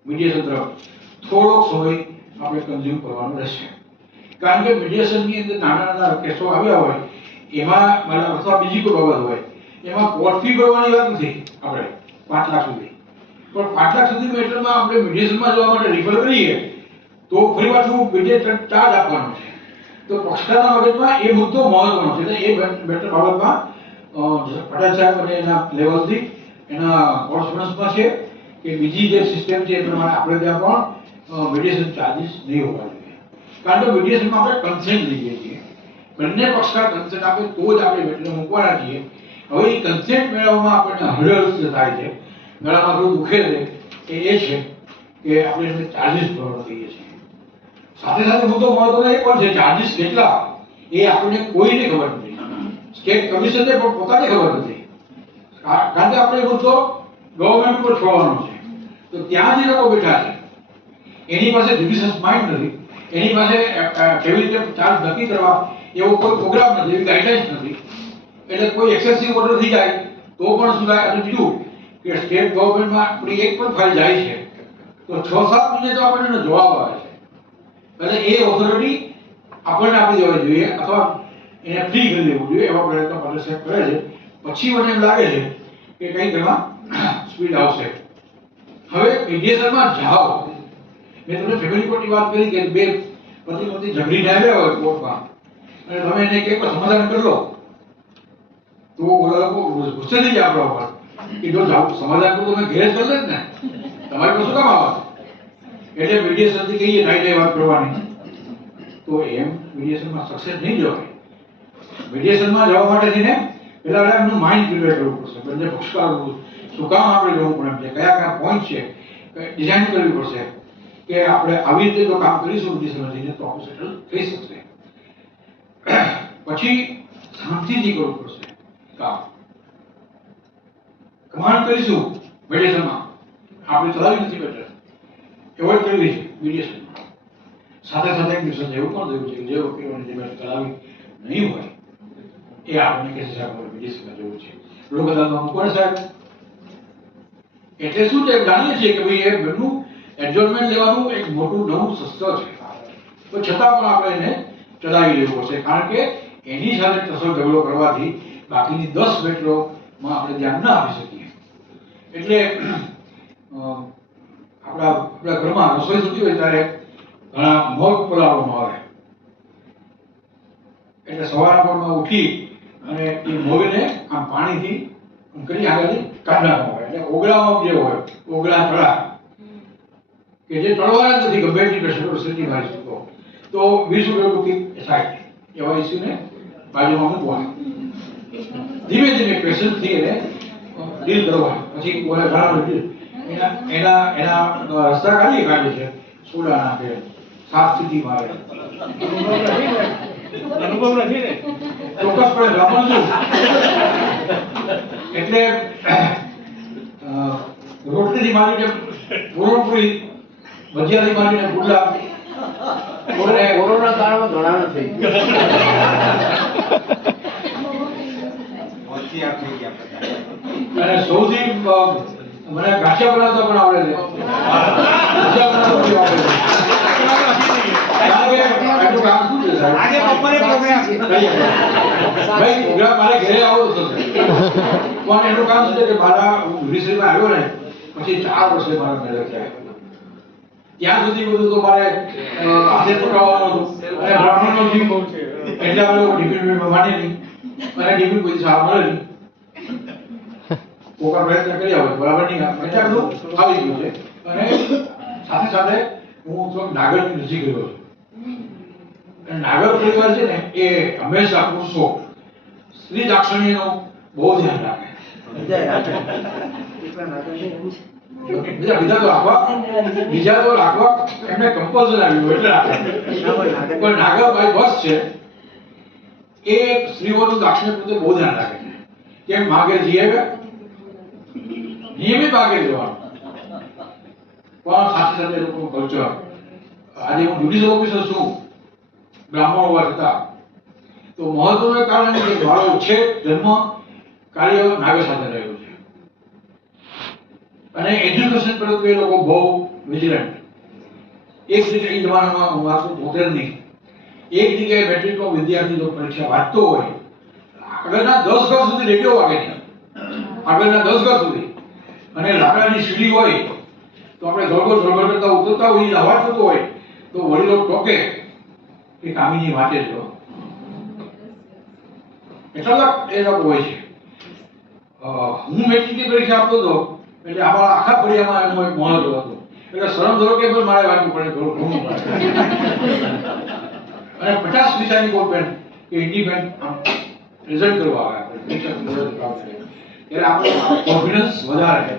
મીડિયેશન તરફ થોડોક સમય આપણે કન્ઝ્યુમ કરવાનો રહેશે. કારણ કે મીડિયેશનની અંદર નાના નાના કેસો આવ્યા હોય એમાં અથવા બીજી કોઈ બાબત હોય એમાં કોર્ટ ફી ભરવાની વાત નથી આપણે 5 લાખ સુધી. પણ 5 લાખ સુધી મેટરમાં આપણે મીડિયેશનમાં જવા માટે રિફર કરીએ તો ફરી પાછું મીડિયેશન ચાર્જ આપવાનો છે. તો પક્ષકારના મગજમાં એ મુદ્દો મહત્વનો છે. એટલે એ મેટર બાબતમાં પટેલ સાહેબ અને એના લેવલથી એના કોર્સ્પોન્ડન્સમાં છે કે બીજી જે સિસ્ટમ છે એ પ્રમાણે આપણે ત્યાં પણ મીડિયેશન ચાર્જીસ નહીં હોવા જોઈએ. કારણ કે મીડિયેશનમાં આપણે કન્સેન્ટ લઈએ છીએ. બંને પક્ષકાર કન્સેન્ટ આપે તો જ આપણે મેટરને મૂકવાના છીએ. હવે એ કન્સેન્ટ મેળવવામાં આપણને હર્ડલ્સ જે થાય છે, ગળામાં થોડું દુખે છે એ છે કે આપણે એને ચાર્જીસ ભરવા કહીએ છીએ. સાથે સાથે મુદ્દો મહત્વનો એ પણ છે ચાર્જીસ કેટલા એ આપણને કોઈને ખબર નથી. સ્ટેટ કમિશનને પણ પોતાને ખબર નથી. કારણ કે આપણે એ મુદ્દો ગવર્નમેન્ટ પર છોડવાનો છે. તો ત્યાં જે લોકો બેઠા છે એની પાસે જ્યુડિશિયસ માઇન્ડ નથી. એની પાસે કેવી રીતે ચાર્જ નક્કી કરવા એવો કોઈ પ્રોગ્રામ નથી, એવી ગાઈડલાઇન્સ નથી. એટલે કોઈ એક્સેસિવ ઓર્ડર થઈ જાય તો પણ શું થાય? અને બીજું કે સ્ટેટ ગવર્નમેન્ટમાં આપણી એક પણ ફાઇલ જાય છે તો 6-7 મહિને તો આપણને એનો જવાબ આવે છે. એટલે એ ઓથોરિટી આપણને આપી દેવી જોઈએ અથવા એને ફ્રી કરી દેવું જોઈએ એવા પ્રયત્નો પટેલ સાહેબ કરે છે. પછી મને એમ લાગે છે કે કંઈક એમાં સ્પીડ આવશે. હવે મીડિયેશનમાં જાઓ, મેં તમને ફેમિલી કોર્ટની વાત કરી કે બે પતિ પત્ની ઝઘડીને આવ્યા હોય કોર્ટમાં અને તમે એને કે સમાધાન કરી લો તો ઓલા લોકો ગુસ્સે થઈ જાય આપણા ઉપર કે જો સમાધાન કરું તો તમે ઘેર કરી લે ને, તમારી પાસે શું કામ આવે? એટલે મીડિયેશનથી કહીએ નાઈ વાત કરવાની તો એમ મીડિયેશનમાં સક્સેસ નહીં જવાય. મીડિયેશનમાં જવા માટે થઈને પહેલા એમનું માઇન્ડ પ્રિપેર કરવું પડશે. બંને પક્ષકારો શું કામ આપણે જવું પડે છે, કયા કયા પોઈન્ટ છે ડિઝાઇન કરવી પડશે કે આપણે આવી રીતે જો કામ કરીશું મીડિયેશનમાં જઈને તો આપણું સેટલ થઈ શકશે. પછી શાંતિથી કરવું પડશે કામ. કમાન્ડ કરીશું મીડિયેશનમાં આપણે ચલાવી નથી બેટર એવોઇડ કરવી છે મીડિયેશનમાં. સાથે સાથે એક દિવસ એવું પણ થયું છે કે જે વકીલોને જે મેટર ચલાવી નહીં હોય એ આપણને કહે છે આપણે મીડિયેશનમાં જવું છે. લોક અદાલતમાં મૂકવાના સાહેબ. એટલે શું છે જાણીએ છીએ કે ભાઈ એ બેનું એડજોર્નમેન્ટ લેવાનું એક મોટું નવું શસ્ત્ર છે. તો છતાં પણ આપણે એને ચલાવી લેવું પડશે. કારણ કે એની સાથે ટસલ ઝઘડો કરવાથી બાકીની 10 મેટરોમાં આપણે ધ્યાન ના આપી શકીએ. એટલે આપણા ઘરમાં રસોઈ થતી હોય ત્યારે ઘણા મગ પલાળવામાં આવે. એટલે સવારના પરમાં ઉઠી અને એ મગને આમ પાણીથી કરી આગળથી કાઢી નાખવામાં આવે. એટલે ઓગળા મગ જે હોય, ઓગળા ચણા કે જે ચડવાના જ નથી ગમે એટલી પ્રેશર મારી શકો તો 20 રૂપિયા મૂકી સાઈડ એવા ઇસ્યુને બાજુમાં મૂકવાનું. ધીમે ધીમે પેશન્ટથી એને ડીલ કરવાનું. પછી ઓલા ઘણા એના રસ્તા કાઢે છે, સોડા નાખે, સાફ સીટી મારે. અનુભવ નથી ને ચોક્કસપણે રમણ છું. એટલે રોટલીથી માંડીને પૂરણપૂરી, ભજીયાથી માંડીને ગુલ્લા કોરોના કાળમાં ઘણા નથી. અને સૌથી મને ગાંઠિયા બનાવતા પણ આવડે છે. મારે ઘરે આવો તો પણ એનું કામ શું છે કે મારા વિદેશમાં આવ્યો ને પછી 4 વર્ષે મારા મેરેજ થયા. ત્યાં સુધી બધું તો મારે હાથે પકડવાનું હતું અને બ્રાહ્મણનો જીવ એટલે અમે લોકો ટિફિન માની નહીં અને ટિફિન કોઈ સારા મળે નહીં કોકા પ્રયત્ન કર્યા હોય બરાબર નહીં એટલે આ બધું આવી ગયું છે અને સાથે સાથે હું તો નાગરની નજીક ગયો છું અને નાગર પરિવાર છે ને એ હંમેશા પુરુષો સ્ત્રી દાક્ષિણ્યનું બહુ ધ્યાન રાખે બીજા તો રાખવા એમને કમ્પલ્સરી આવ્યું એટલે રાખે પણ નાગરભાઈ બસ છે એ સ્ત્રીઓનું દાક્ષિણ્ય પ્રત્યે બહુ ધ્યાન રાખે છે કેમ માગે જઈએ નિયમિત માગે જવાનું પણ સાથે સાથે લોકોનું કલ્ચર આજે હું જ્યુડિશિયલ ઓફિસર છું બ્રાહ્મણ હોવા છતાં તો મહત્વનું કારણ કે મારો ઉછેર જન્મ કાર્ય નાગર સાથે રહ્યું છે અને એજ્યુકેશન તરફ એ લોકો બહુ વિજિલન્ટ એક જગ્યાએ એ જમાનામાં હું વાંચું 73 ની એક જગ્યાએ મેટ્રિકનો વિદ્યાર્થી જો પરીક્ષા વાંચતો હોય આગળના 10 ઘર સુધી રેડિયો વાગે નહીં આગળના 10 ઘર સુધી અને લાકડાની સીડી હોય તો આપણે ધોળગો કરતા ઉતરતા હોય અવાજ થતો હોય તો વડીલો ટોકે કે કામીની વાંચે છો એટલા એ લોકો હોય છે હું મેટ્રિકની પરીક્ષા આપતો હતો એટલે અમારા આખા ફળિયામાં એનું એક મહત્વ હતું એટલે શરમ ધરો કે પણ મારે વાંચવું પડે ઘણું અને 50 પૈસાની કોઈ પેન કે ઇન્ડિપેન્ડ રિઝલ્ટ કરવા આવે એટલે આપણો કોન્ફિડન્સ વધારે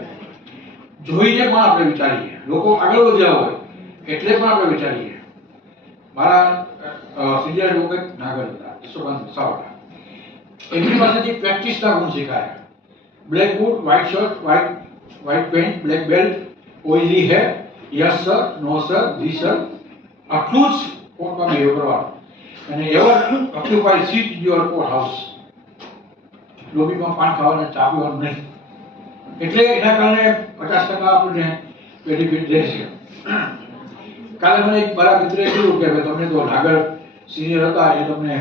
જોઈને પણ આપણે વિચારીએ લોકો આગળ વધ્યા હોય એટલે પણ આપણે વિચારીએ મારા સિનિયર એડવોકેટ નાગર હતા યશોકાંત સાવડા એમની પાસેથી પ્રેક્ટિસના ગુણ શીખાયા black boot white shirt white pant black belt oily hair yes sir no sir ji sir આટલું જ કોર્ટમાં બિહેવ કરવાનું અને ever occupy seat in your court house લોબીમાં પાન ખાવાના ચા પીવાનું નહીં એટલે એના કારણે 50% આપણને બેનિફિટ રહેશે કાલે મને એક મારા મિત્રએ કીધું કે તમને તો નાગર સિનિયર હતા એ તમને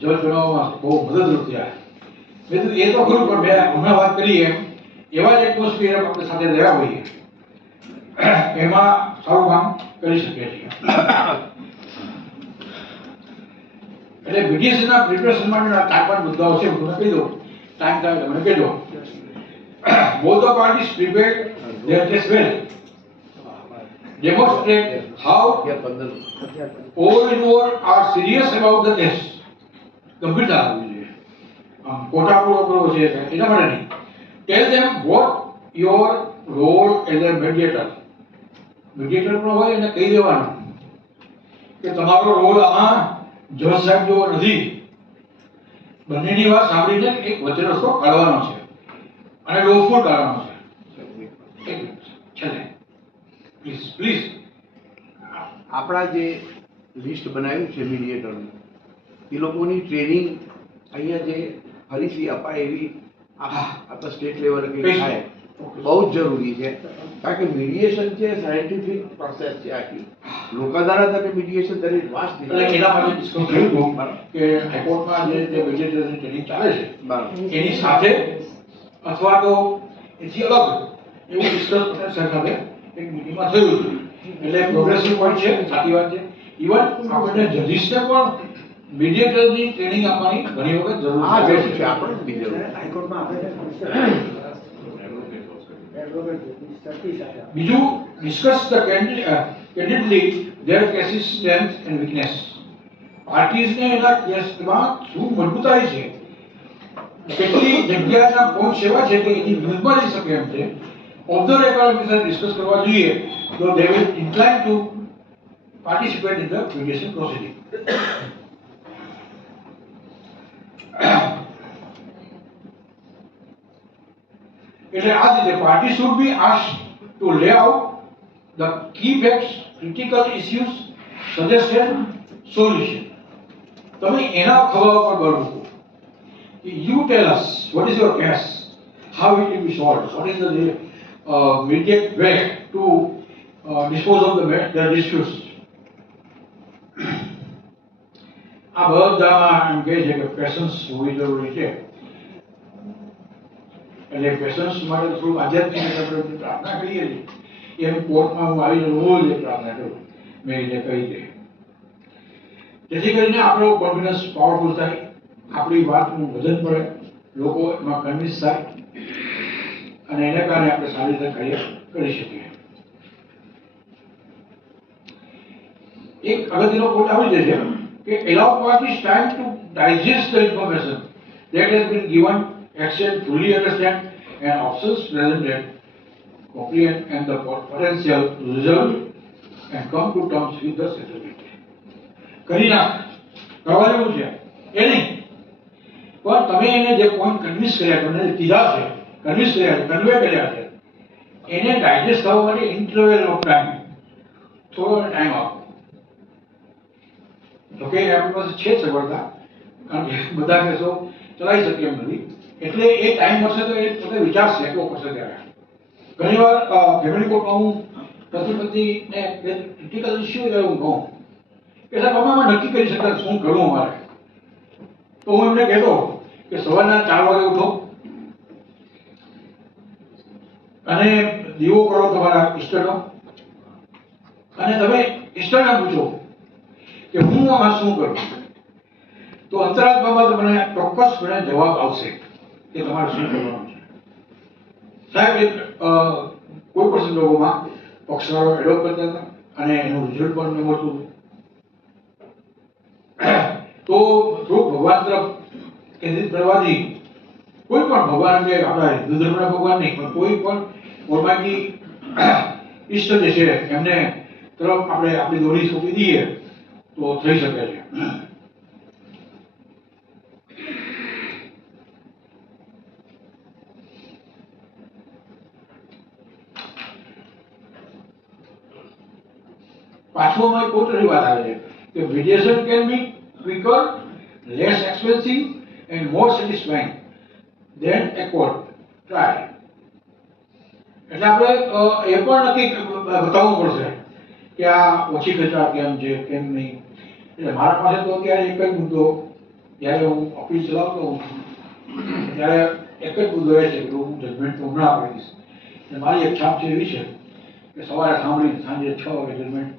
જજ બનાવવામાં બહુ મદદરૂપ થયા મેં કીધું એ તો ખરું પણ મેં હમણાં વાત કરી એમ એવા જ એટમોસ્ફિયર આપણે સાથે રહ્યા હોઈએ એમાં સારું કામ કરી શકીએ છીએ એટલે બીડીએસના પ્રિપેરેશન માટેના 4-5 મુદ્દાઓ છે હું તમને કહી દઉં ટાઈમ થાય તમને કહેજો both the parties prepared their case well demonstrate how all involved are serious about the case ગંભીરતા રાખવી જોઈએ ખોટા પૂરો કરવો છે એના માટે નહીં tell them what your role as a mediator પણ હોય એને કહી દેવાનું કે તમારો રોલ આમાં જજ સાહેબ જેવો નથી બંનેની વાત સાંભળીને એક વચ્ચે રસ્તો કાઢવાનો છે અને લોફુલ કાઢવાનો છે છેલ્લે પ્લીઝ આપણા જે લિસ્ટ બનાવ્યું છે મીડિયેટરનું એ લોકોની ટ્રેનિંગ અહીંયા જે ફરીથી અપાય એવી આપણા સ્ટેટ લેવલે કંઈ થાય બહુ જ જરૂરી છે કારણ કે મીડિયેશન છે સાયન્ટિફિક પ્રોસેસ છે આખી લોકો દ્વારા તમે મીડિયેશન દરેક વાસ્ત એના માટે ડિસ્કસ કર્યું હતું કે હાઈકોર્ટમાં જે મીડિયેટરની ટ્રેનિંગ ચાલે છે એની સાથે અથવા તો એથી અલગ એવું ડિસ્કસ સાથે એક મીટિંગમાં થયું હતું એટલે પ્રોગ્રેસિવ પોઈન્ટ છે સાચી વાત છે ઇવન આપણને જજીસને પણ મીડિયેટરની ટ્રેનિંગ આપવાની ઘણી વખત જરૂર છે આપણે બીજો હાઈકોર્ટમાં બીજું discuss the candidly their cases strength and weakness પાર્ટીઝને એના કેસમાં શું મજબૂતાઈ છે કેટલી જગ્યાના પોઈન્ટ એવા છે કે એની વિરુદ્ધમાં જઈ શકે એમ છે off the record officer discuss કરવા જોઈએ તો they will incline to participate in the mediation proceeding એટલે આ રીતે party should be asked to lay out the key facts critical issues suggestion solution તમે એના ખબર પર બળ મૂકો you tell us what is your case, how it will be solved, what is the immediate way to dispose of the disputes. આ બધામાં એમ કહે છે કે પેશન્સ હોવી જરૂરી છે એટલે પેશન્સ માટે થોડું આધ્યાત્મિક આપણે પ્રાર્થના કરીએ છીએ એમ કોર્ટમાં હું આવીને રોજ એ પ્રાર્થના કરું, મેં એને કહી દે, જેથી કરીને આપણો કોન્ફિડન્સ પાવરફુલ થાય, આપણી વાતનું વજન પડે, લોકો એમાં કન્વિન્સ થાય અને એના કારણે આપણે સારી રીતે કાર્ય કરી શકીએ. એક અગત્યનો પોઈન્ટ આવી જાય છે કે allow parties time to digest the information that has been given, action fully understand and options presented, comprehend and the potential result and come to terms with the settlement. કરી નાખ, કરવા જેવું છે એ નહીં, પણ તમે એને જે પોઈન્ટ કન્વિન્સ કર્યા, તમને કીધા છે, કન્વિન્સ કર્યા છે, કન્વે કર્યા છે, એને ડાયજેસ્ટ થવા માટે ઇન્ટરવલ ઓફ ટાઈમ, થોડો ટાઈમ આપો. તો કે આપણી પાસે છે સગવડતા, કારણ કે બધા કેસો ચલાવી શકીએ એમ નથી, એટલે એ ટાઈમ મળશે તો એ પોતે વિચારશે એટલો કરશે. ત્યારે ઘણીવાર ફેમિલી કોર્ટમાં હું પતિ પત્નીને ક્રિટિકલ ઇસ્યુ એટલે હું કહું કે સાહેબ અમે નક્કી કરી શકતા શું કરવું અમારે, તો હું એમને કહેતો કે સવારના 4 વાગે ઉઠો અને દીવો કરો તમારા ઈષ્ટનો, અને તમે ઈષ્ટને પૂછો કે હું આમાં શું કરું, તો અંતરાત્મામાં તમને ચોક્કસપણે જવાબ આવશે કે તમારે શું કરવાનું છે. સાહેબ એક કોઈ પણ સંજોગોમાં પક્ષકારો એડોપ્ટ કરતા હતા અને એનું રિઝલ્ટ પણ મળતું હતું, તો થોડુંક ભગવાન તરફ કેન્દ્રિત કરવાથી કોઈ પણ ભગવાન કે આપણા હિન્દુ ધર્મના ભગવાન નહીં પણ કોઈ પણ ઓલમાઇટી ઈષ્ટ જે છે એમને તરફ આપણે આપણી દોરી સોંપી દઈએ તો થઈ શકે છે. પાછું અમારી પોતાની વાત આવે છે કે mediation can be quicker, less expensive and more satisfying than a court trial. એટલે આપણે એ પણ નક્કી બતાવવું પડશે કે આ ઓછી ખર્ચાળ કેમ છે કેમ નહીં. એટલે મારા પાસે તો અત્યારે એક જ મુદ્દો, જ્યારે હું ઓફિસ ચલાવતો હોઉં છું ત્યારે એક જ મુદ્દો એ છે કે હું જજમેન્ટ તો હમણાં આપી દઈશ. અને મારી એક છાપ છે એવી છે કે સવારે સાંભળીને સાંજે 6 વાગે જજમેન્ટ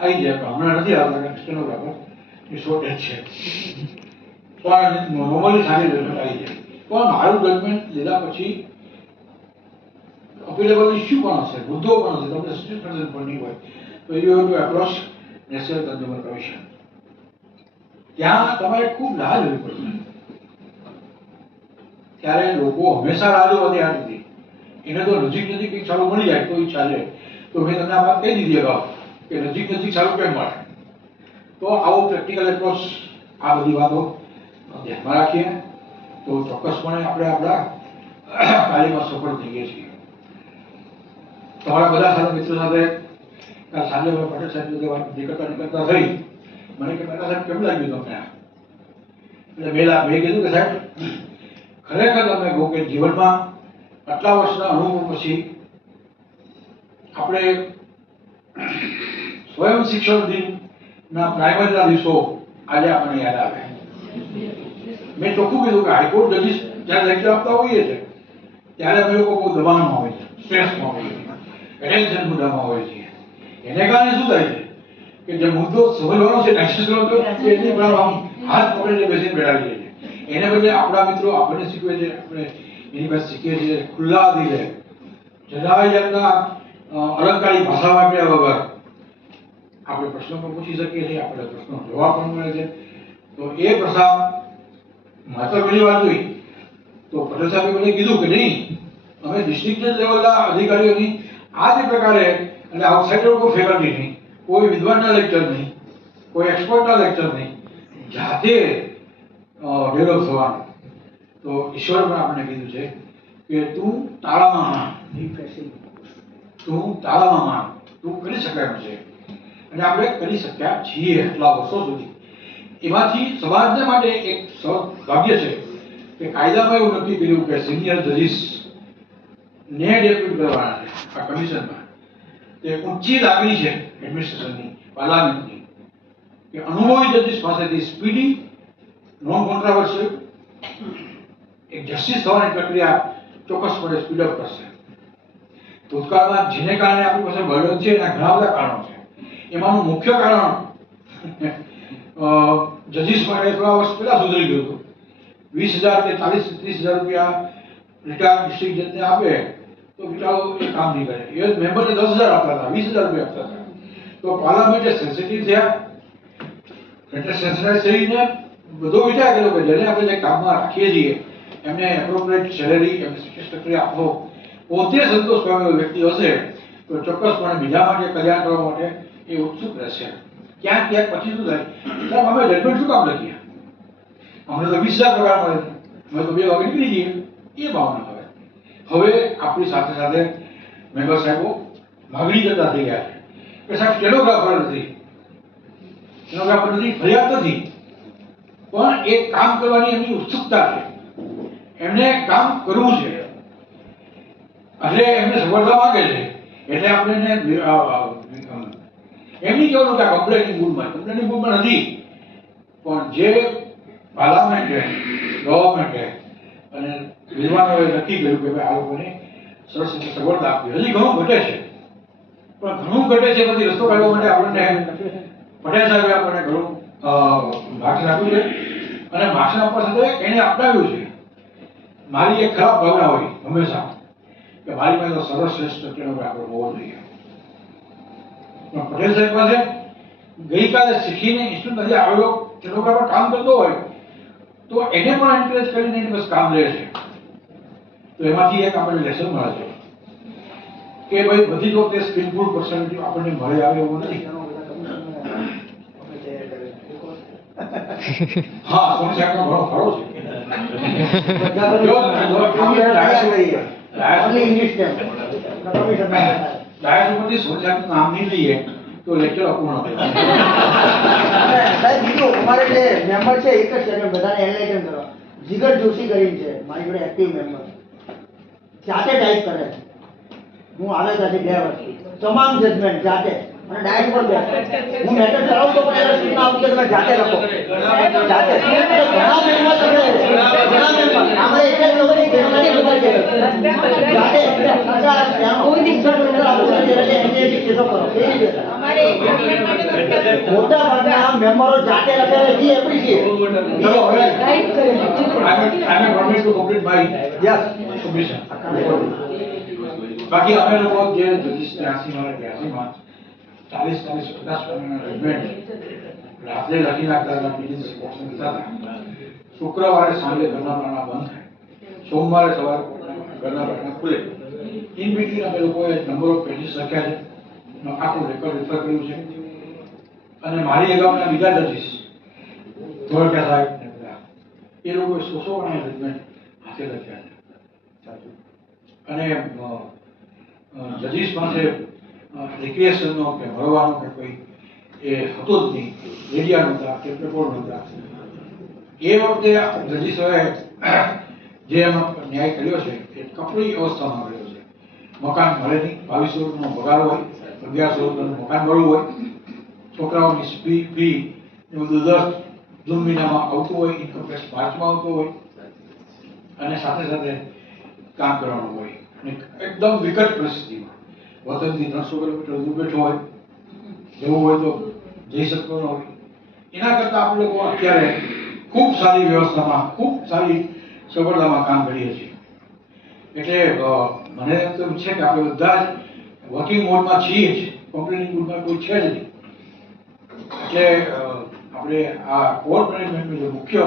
આવી જાય, પણ હમણાં નથી આવતા, સ્ટેનોગ્રાફર એ શોર્ટેજ છે, પણ નોર્મલી સાંજે જજમેન્ટ આવી જાય. પણ મારું જજમેન્ટ લીધા પછી અપીલેબલ ઇસ્યુ પણ હશે, મુદ્દો પણ હશે, તમને સસ્ટેન્શન પણ નહીં હોય, તો you have to approach national consumer commission. ત્યાં તમારે ખૂબ રાહ જોવી પડશે. ત્યારે લોકો હંમેશા રાહ જોવા તૈયાર નથી, એને તો નજીક નજીક કંઈક સારું મળી જાય તો ઈચ્છા છે. તો મેં તમને આ વાત કહી દીધી અગાઉ કે નજીક નજીક સારું કેમ મળે. તો આવો પ્રેક્ટિકલ એપ્રોચ, આ બધી વાતો ધ્યાનમાં રાખીએ તો ચોક્કસપણે આપણે આપણા કાર્યમાં સફળ થઈએ છીએ. તમારા બધા સાથે મિત્રો સાથે સાંજે પટેલ સાહેબ સાથે વાત નીકળતા થઈ, મને કે મહેતા સાહેબ કેમ લાગ્યું તમને? એટલે મેં કીધું કે સાહેબ ખરેખર તમે કહો કે જીવનમાં આટલા વર્ષના અનુભવ પછી આપણે સ્વયં શિક્ષણ દિનના પ્રાઇમરીના દિવસો આજે આપણને યાદ આવે. મેં ચોખ્ખું કીધું કે હાઈકોર્ટ જજીસ જ્યારે લેક્ચર આપતા હોઈએ છીએ ત્યારે અમે લોકો બહુ દબાણમાં હોય છે, સ્ટ્રેસમાં હોઈએ છીએ, એટેન્શન મુદ્દામાં હોય છે. એને કારણે શું થાય છે કે જે મુદ્દો સમજવાનો છે, ડાયજેસ્ટ કરવાનો છે, એની પર આમ હાથ પકડીને બેસીને બેઠાડી દે છે. એને બદલે આપણા મિત્રો આપણને શીખવે છે, આપણે એની પાસે શીખીએ છીએ ખુલ્લા દિલે, જરાય જાતના અલંકારી ભાષા વાપર્યા વગર આપણે પ્રશ્નો પણ પૂછી શકીએ છીએ, આપણે પ્રશ્નો જવાબ પણ મળે છે. તો એ પ્રસાર મહત્વની વાત જોઈ તો પટેલ સાહેબે મને કીધું કે નહીં, અમે ડિસ્ટ્રિક્ટ લેવલના અધિકારીઓની આ જ પ્રકારે, અને આઉટસાઇડર કોઈ ફેકલ્ટી નહીં, કોઈ વિદ્વાનના લેક્ચર નહીં, કોઈ એક્સપર્ટના લેક્ચર નહીં, જાતે ડેવલપ થવાનું. તો ઈશ્વર પણ આપણે કીધું છે કે તું તાળામાં માન, તું તાળામાં માન, તું કરી શકાય એમ છે. અને આપણે કરી શક્યા છીએ એટલા વર્ષો સુધી. એમાંથી સમાજને માટે એક સૌભાગ્ય છે કે કાયદામાં એવું નક્કી કર્યું કે સિનિયર જજીસ ને ડેપ્યુટ કરવાના છે આ કમિશનમાં. તે ઊંચી લાગણી છે એડમિનિસ્ટ્રેશનની, પાર્લામેન્ટની, કે અનુભવી જજીસ પાસેથી સ્પીડી, નોન કોન્ટ્રાવર્સિયલ એક જસ્ટિસ થવાની પ્રક્રિયા ચોક્કસપણે સ્પીડઅપ કરશે. ભૂતકાળમાં જેને કારણે આપણી પાસે બર્ડન છે એના ઘણા બધા કારણો છે. એમાંનું મુખ્ય કારણ જજીસ માટે થોડા વર્ષ પહેલા સુધરી ગયું હતું. 20,000 કે 40-30,000 રૂપિયા રિટાયર્ડ ડિસ્ટ્રિક્ટ જજને આપે તો બિચારો એ કામ નહીં કરે. એ મેમ્બરને 10,000 આપતા હતા, 20,000 રૂપિયા આપતા હતા. તો પાર્લામેન્ટે સેન્સિટિવ થયા, એટલે સેન્સિટાઇઝ થઈને બધો વિચાર કર્યો કે જેને આપણે જે કામમાં રાખીએ છીએ એમને એપ્રોપ્રિએટ સેલેરી, એમને સેટિસ્ફેક્ટરી આપવો, પોતે સંતોષ પામેલો વ્યક્તિ હશે તો ચોક્કસપણે બીજા માટે કલ્યાણ કરવા માટે એ ઉત્સુક રહેશે. ક્યાંક ક્યાંક પછી શું થાય, સાહેબ અમે જજમેન્ટ શું કામ લખીએ, અમને તો 20,000 પગાર મળે છે, અમે તો 2 વાગે નીકળી જઈએ, એ ભાવના હવે આપણી સાથે સાથે મેમ્બર સાહેબો માગણી કરતા થઈ ગયા છે કે સાહેબ સ્ટેનોગ્રાફર નથી, ફરિયાદ નથી, પણ એ કામ કરવાની એમની ઉત્સુકતા છે, એમને કામ કરવું છે, એટલે એમને સફળતા માંગે છે. એટલે આપણે એમ નહીં કહેવાનું કે કમ્પ્લેનિંગ મૂડમાં નથી, પણ જે પાર્લામેન્ટે, ગવર્મેન્ટે અને વિદ્વાનોએ નક્કી કર્યું કે ભાઈ આ લોકોને સરસ રીતે સગવડતા આપવી. હજી ઘણું ઘટે છે, પણ ઘણું ઘટે છે પછી રસ્તો કાઢવા માટે આપણને પટેલ સાહેબે આપણને ઘણું માર્ગદર્શન આપ્યું છે અને માર્ગદર્શન આપવા સાથે એને અપનાવ્યું છે. મારી એક ખરાબ ભાવના હોય હંમેશા કે મારી પાસે સર્વશ્રેષ્ઠ સ્ટેનોગ્રાફર હોવો જોઈએ, પણ પટેલ સાહેબ પાસે ગઈકાલે શીખીને ઇન્સ્ટિટ્યૂટ નથી આવેલો સ્ટેનોગ્રાફર કામ કરતો હોય તો એને પણ એન્કરેજ કરીને એની બસ કામ લે છે. તો એમાંથી એક આપણને લેસન મળે છે કે ભાઈ બધી વખતે સ્કિલફુલ પર્સનાલિટી આપણને મળે આવે એવું નથી. હા, સોની સાહેબનો ઘણો ફાળો છે. ડાયસ ઉપરથી સોની સાહેબનું નામ નહીં લઈએ તો લેક્ચર અપૂર્ણ થાય. સાહેબ બીજું અમારે જે મેમ્બર છે એક જ છે, બધાને એનલાઇટન કરવા, જીગર જોશી કરીને છે મારી જોડે એક્ટિવ મેમ્બર, જાતે ટાઈપ કરે. હું આવે ત્યાંથી 2 વર્ષથી તમામ જજમેન્ટ જાતે અને ડાયટ પર બેસે. હું મેટર ચલાવતો પણ એને સૂચના આપું કે તમે જાતે લખો, જાતે. ઘણા મેમ્બર તમે ઘણા મેમ્બર આપણે એટલે જ લોકો જાતે કોઈ દિવસ કેસો કરો. મોટા ભાગના મેમ્બરો જાતે લખે છે, એપ્રિશિએટ. ચલો હવે I'm promise to complete my submission. બાકી અમે લોકો જે 83 40-50 જજમેન્ટ રાત્રે લખી નાખતા હતા, બીજી બોક્સમાં દીધા હતા. શુક્રવારે સાંજે ઘરના બારણા બંધ થાય, સોમવારે સવારે ઘરના બારણા ખુલે. ઇન બિટવીન અમે લોકોએ નંબર ઓફ પેજીસ લખ્યા છે, આખું રેકોર્ડ રેફર કર્યું છે. અને મારી અગાઉના બીજા જજીસ ધોળકા સાહેબ ને બધા એ લોકોએ 100 ગણા જજમેન્ટ હાથે લખ્યા છે. અને જજીસ પાસે રિક્રિએશનનો કે મળવાનો કે કોઈ એ હતો જ નહીં, રેડિયા નહોતા, ટેપ રેકોર્ડ નહોતા. એ વખતે જજીસોએ જે એમાં ન્યાય કર્યો છે એ કપરી અવસ્થામાં કર્યો છે. મકાન મળે નહીં, 2200 નો પગાર હોય, 1100 મકાન મળવું હોય, છોકરાઓની ફી એ બધું 10 જૂન મહિનામાં આવતું હોય, ઇન્કમ ટેક્સ માર્ચમાં આવતો હોય, અને સાથે સાથે કામ કરવાનું હોય, અને એકદમ વિકટ પરિસ્થિતિમાં વતનથી 300 કિલોમીટર દૂર બેઠો હોય, જવું હોય તો જઈ શકતો ન હોય. એના કરતાં આપણે લોકો અત્યારે ખૂબ સારી વ્યવસ્થામાં, ખૂબ સારી સગવડતામાં કામ કરીએ છીએ. એટલે મને તો છે કે આપણે બધા જ વર્કિંગ મોડમાં છીએ જ, કમ્પ્લેનિંગ મોડમાં કોઈ છે જ નહીં. એટલે આપણે આ કોર્ટ મેનેજમેન્ટનું જે મુખ્ય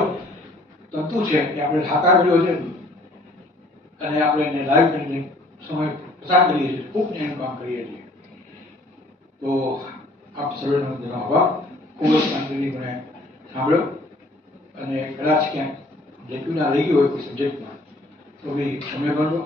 તંતુ છે એ આપણે સાકાર કર્યો છે અને આપણે એને લાઈવ કરીને સમય પસાર કરીએ છીએ, ખૂબ ન્યાયનું કામ કરીએ છીએ. તો આપ સર્વેનો આભાર. ખૂબ જ શાંતિથી મને સાંભળ્યો અને કદાચ ક્યાંક જેટલું ના રહી ગયું હોય કોઈ સબ્જેક્ટમાં તો બી સમય ગણજો.